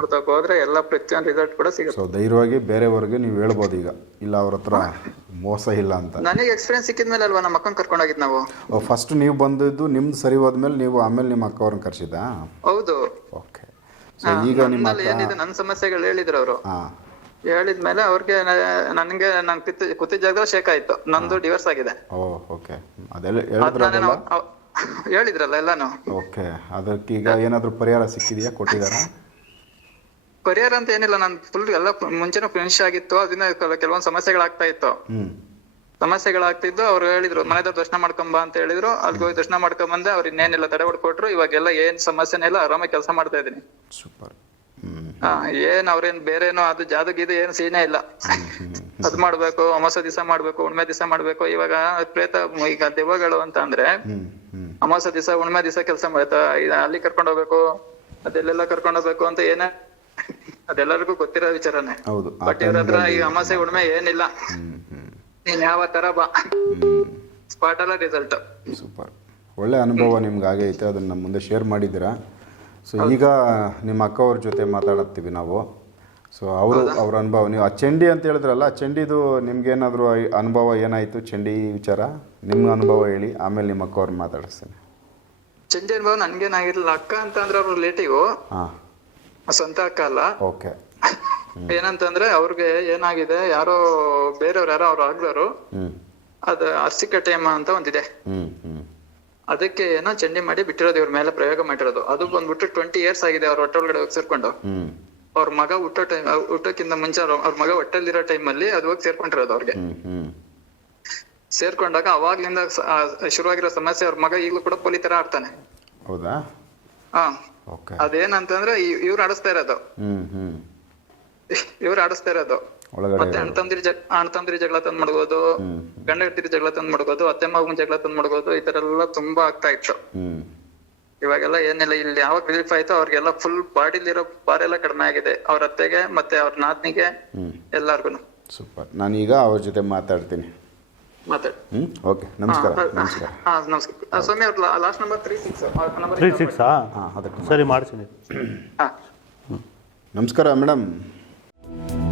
[SPEAKER 6] ಅರ್ಥಕ್ ಹೋದ್ರೆ ಎಲ್ಲ ಪ್ರತಿಯೊಂದು ರಿಸಲ್ಟ್ ಕೂಡ ಸಿಗುತ್ತೆ.
[SPEAKER 1] ಸೊ ಧೈರ್ಯವಾಗಿ ಬೇರೆಯವ್ರಿಗೆ ನೀವು ಹೇಳ್ಬೋದು ಈಗ. ಇಲ್ಲ ಅವ್ರ ಹತ್ರ ಮೋಸ ಇಲ್ಲ ಅಂತ.
[SPEAKER 6] ನನಗೆ ಎಕ್ಸ್ಪೀರಿಯನ್ಸ್ ಸಿಕ್ಕಿದ ಮೇಲೆ ಅಲ್ವಾ ನಮ್ಮ ಅಕ್ಕನ ಕರ್ಕೊಂಡೋಗಿದ್ ನಾವು?
[SPEAKER 1] ಫಸ್ಟ್ ನೀವು ಬಂದಿದ್ದು ನಿಮ್ದು ಸರಿ ಹೋದ್ಮೇಲೆ ನೀವು ಆಮೇಲೆ ನಿಮ್ಮ ಅಕ್ಕವ್ರನ್ನ ಕರ್ಸಿದ್ದ?
[SPEAKER 6] ಹೌದು.
[SPEAKER 1] ಈಗ ನಿಮ್ಮ
[SPEAKER 6] ಏನಿದೆ ನನ್ನ ಸಮಸ್ಯೆಗಳು ಹೇಳಿದ್ರು ಅವರು. ಹೇಳಿದ್ಮೇಲೆ ಅವ್ರಿಗೆ ನನಗೆ ನನ್ ಕಿತ್ತ ಕೂತಿದ್ದ ಜಾಗದಲ್ಲಿ ಶೇಕ್ ಆಯ್ತು. ನಂದು ಡಿವೋರ್ಸ್ ಆಗಿದೆ.
[SPEAKER 1] ಓಕೆ ಅದೆಲ್ಲ
[SPEAKER 6] ಹೇಳಿದ್ರಲ್ಲ ಎಲ್ಲಾನು.
[SPEAKER 1] ಓಕೆ ಅದಕ್ಕೆ ಈಗ ಏನಾದರೂ ಪರಿಹಾರ ಸಿಕ್ಕಿದೆಯಾ? ಕೊಟ್ಟಿದಾರ
[SPEAKER 6] ಪರಿಹಾರ ಅಂತ ಏನಿಲ್ಲ ನಾನು ಫುಲ್ ಎಲ್ಲ ಮುಂಚೆನೂ ಫಿನಿಶ್ ಆಗಿತ್ತು. ಅದನ್ನ ಕೆಲವೊಂದು ಸಮಸ್ಯೆಗಳಾಗ್ತಾ ಇತ್ತು. ಸಮಸ್ಯೆಗಳಾಗ್ತಿದ್ದು ಅವ್ರು ಹೇಳಿದ್ರು ಮನೆ ದರ್ಶನ ಮಾಡ್ಕೊಂಬ ಅಂತ ಹೇಳಿದ್ರು. ಅಲ್ಲಿಗೆ ಹೋಗಿ ದರ್ಶನ ಮಾಡ್ಕೊಂಡ್ ಬಂದೆ ಅವ್ರು ಇನ್ನೇನಿಲ್ಲ ತಡೆ ಹೊಡ್ಕೊಟ್ರು ಇವಾಗೆಲ್ಲ ಏನ್ ಸಮಸ್ಯೆನೇ ಇಲ್ಲ ಆರಾಮಾಗಿ ಕೆಲಸ ಮಾಡ್ತಾ ಇದೀನಿ
[SPEAKER 1] ಸೂಪರ್.
[SPEAKER 6] ಹಾ ಏನ್ ಅವ್ರೇನ್ ಬೇರೇನೋ ಅದು ಜಾದು ಗೀದು ಏನ್ ಸೀನೇ ಇಲ್ಲ. ಅದ್ ಮಾಡ್ಬೇಕು ಅಮಾಸ ದಿವಸ ಮಾಡ್ಬೇಕು ಉಣ್ಮೆ ದಿವಸ ಮಾಡ್ಬೇಕು. ಇವಾಗ ಪ್ರೇತ ಈಗ ದೆವ್ವಗಳು ಅಂತ ಅಂದ್ರೆ ಅಮಾಸ ದಿವಸ ಉಣ್ಮೆ ದಿವಸ ಕೆಲಸ ಮಾಡ್ತಾ ಅಲ್ಲಿ ಕರ್ಕೊಂಡ್ ಹೋಗ್ಬೇಕು ಅದೆಲ್ಲೆಲ್ಲ ಕರ್ಕೊಂಡ್ ಹೋಗ್ಬೇಕು ಅಂತ ಏನ ಅದೆಲ್ಲರಿಗೂ ಗೊತ್ತಿರೋ ವಿಚಾರನೇ. ಬಟ್ ಇವ್ರ ಹತ್ರ ಈ ಅಮಾಸೆ ಉಣ್ಮೆ ಏನಿಲ್ಲ. ನೀನ್ ಯಾವ ತರ ಬಾ. ಸ್ಪಾಟ್ ಅಲ್ಲ ರಿಸಲ್ಟ್
[SPEAKER 1] ಸೂಪರ್. ಒಳ್ಳೆ ಅನುಭವ ನಿಮ್ಗೆ ಹಾಗೆ ಐತೆ ಅದನ್ನು ನಮ್ಮ ಮುಂದೆ ಶೇರ್ ಮಾಡಿದ್ದೀರಾ? ಸೊ ಈಗ ನಿಮ್ಮ ಅಕ್ಕ ಅವ್ರ ಜೊತೆ ಮಾತಾಡತ್ತೀವಿ ನಾವು. ಸೊ ಅವರು ಅವ್ರ ಅನುಭವ ನೀವು ಆ ಚಂಡಿ ಅಂತ ಹೇಳಿದ್ರಲ್ಲ ಆ ಚಂಡಿದು ನಿಮ್ಗೇನಾದರೂ ಅನುಭವ ಏನಾಯಿತು ಚಂಡಿ ವಿಚಾರ? ನಿಮ್ಮ ಅನುಭವ ಹೇಳಿ ಆಮೇಲೆ ನಿಮ್ಮ ಅಕ್ಕ ಅವ್ರ ಮಾತಾಡಿಸ್ತೀನಿ.
[SPEAKER 6] ಚಂಡಿ ಅನುಭವ ನನ್ಗೇನಾಗಿರ್ಲಿಲ್ಲ. ಅಕ್ಕ ಅಂತ ಅಂದ್ರೆ ಅವ್ರು ರಿಲೇಟಿವ್
[SPEAKER 1] ಹಾಂ.
[SPEAKER 6] ಸ್ವಂತ ಅಕ್ಕ ಅಲ್ಲ.
[SPEAKER 1] ಓಕೆ
[SPEAKER 6] ಏನಂತಂದ್ರೆ ಅವ್ರಿಗೆ ಏನಾಗಿದೆ ಯಾರೋ ಬೇರೆಯವ್ರು ಯಾರೋ ಅವ್ರು ಆಗ್ಲರು
[SPEAKER 1] ಅದ್
[SPEAKER 6] ಅದ ಟೈಮ್ ಅಂತ ಒಂದಿದೆ. ಅದಕ್ಕೆ ಏನೋ ಚಂಡಿ ಮಾಡಿ ಬಿಟ್ಟಿರೋದು ಇವ್ರ ಮೇಲೆ ಪ್ರಯೋಗ ಮಾಡಿರೋದು. ಅದು ಬಂದ್ಬಿಟ್ಟು ಟ್ವೆಂಟಿ ಇಯರ್ಸ್ ಆಗಿದೆ ಅವ್ರ ಹೊಟ್ಟೆ ಒಳಗಡೆ ಹೋಗಿ ಸೇರ್ಕೊಂಡು. ಅವ್ರ ಮಗ ಹುಟ್ಟೋ ಟೈಮ್ ಹುಟ್ಟೋಕ್ಕಿಂತ ಮುಂಚೆ ಅವ್ರ ಮಗ ಹೊಟ್ಟೆಲಿರೋ ಟೈಮ್ ಅಲ್ಲಿ ಅದು ಹೋಗಿ ಸೇರ್ಕೊಂಡಿರೋದು ಅವ್ರಿಗೆ. ಸೇರ್ಕೊಂಡಾಗ ಅವಾಗ್ಲಿಂದ ಶುರುವಾಗಿರೋ ಸಮಸ್ಯೆ ಅವ್ರ ಮಗ ಈಗಲೂ ಕೂಡ ಪೊಲಿ ತರ ಆಡ್ತಾನೆ.
[SPEAKER 1] ಹೌದಾ?
[SPEAKER 6] ಹಾ. ಅದೇನಂತಂದ್ರೆ ಇವ್- ಇವ್ರು ಆಡಿಸ್ತಾ ಇರೋದು. ಇವ್ರು ಆಡಿಸ್ತಾ ಇರೋದು. ಮತ್ತೆ ಅಣ್ಣ ತಂದಿರಿ ಜಗ್ ಅಣ್ಣ ತಂದಿರಿ ಜಗಳ ತಂದ್ ಮಾಡ್ಬೋದು ಗಂಡ ಹೆಂಡತಿರಿ ಜಗಳ ತಂದ್ ಮಾಡ್ಬೋದು ಅತ್ತೆ ಮಗನ್ ಜಗಳ ತಂದ್ ಮಾಡ್ಬೋದು ಈ ತರ ಎಲ್ಲ ತುಂಬಾ ಆಗ್ತಾ ಇತ್ತು. ಇವಾಗೆಲ್ಲ ಏನಿಲ್ಲ ಇಲ್ಲಿ ಯಾವಾಗ ರಿಲೀಫ್ ಆಯ್ತೋ ಅವ್ರಿಗೆಲ್ಲ ಫುಲ್ ಬಾಡಿಲಿರೋ ಭಾರ ಎಲ್ಲ ಕಡಿಮೆ ಆಗಿದೆ. ಅವ್ರ ಅತ್ತೆಗೆ ಮತ್ತೆ ಅವ್ರ ನಾದ್ನಿಗೆ ಎಲ್ಲಾರ್ಗು
[SPEAKER 1] ಸೂಪರ್. ಈಗ ಅವ್ರ ಜೊತೆ ಮಾತಾಡ್ತೀನಿ.
[SPEAKER 6] ಮಾತಾಡಿ.
[SPEAKER 1] ಓಕೆ ನಮಸ್ಕಾರ ನಮಸ್ಕಾರ.
[SPEAKER 6] ಹಾ ನಮಸ್ಕಾರ. ಆ, ಸ್ವಾಮಿ ಅವ್ರ last number three six
[SPEAKER 2] three ಸರಿ ಮಾಡ್ತೀನಿ.
[SPEAKER 6] ಹಾ.
[SPEAKER 1] ನಮಸ್ಕಾರ ಮೇಡಮ್ you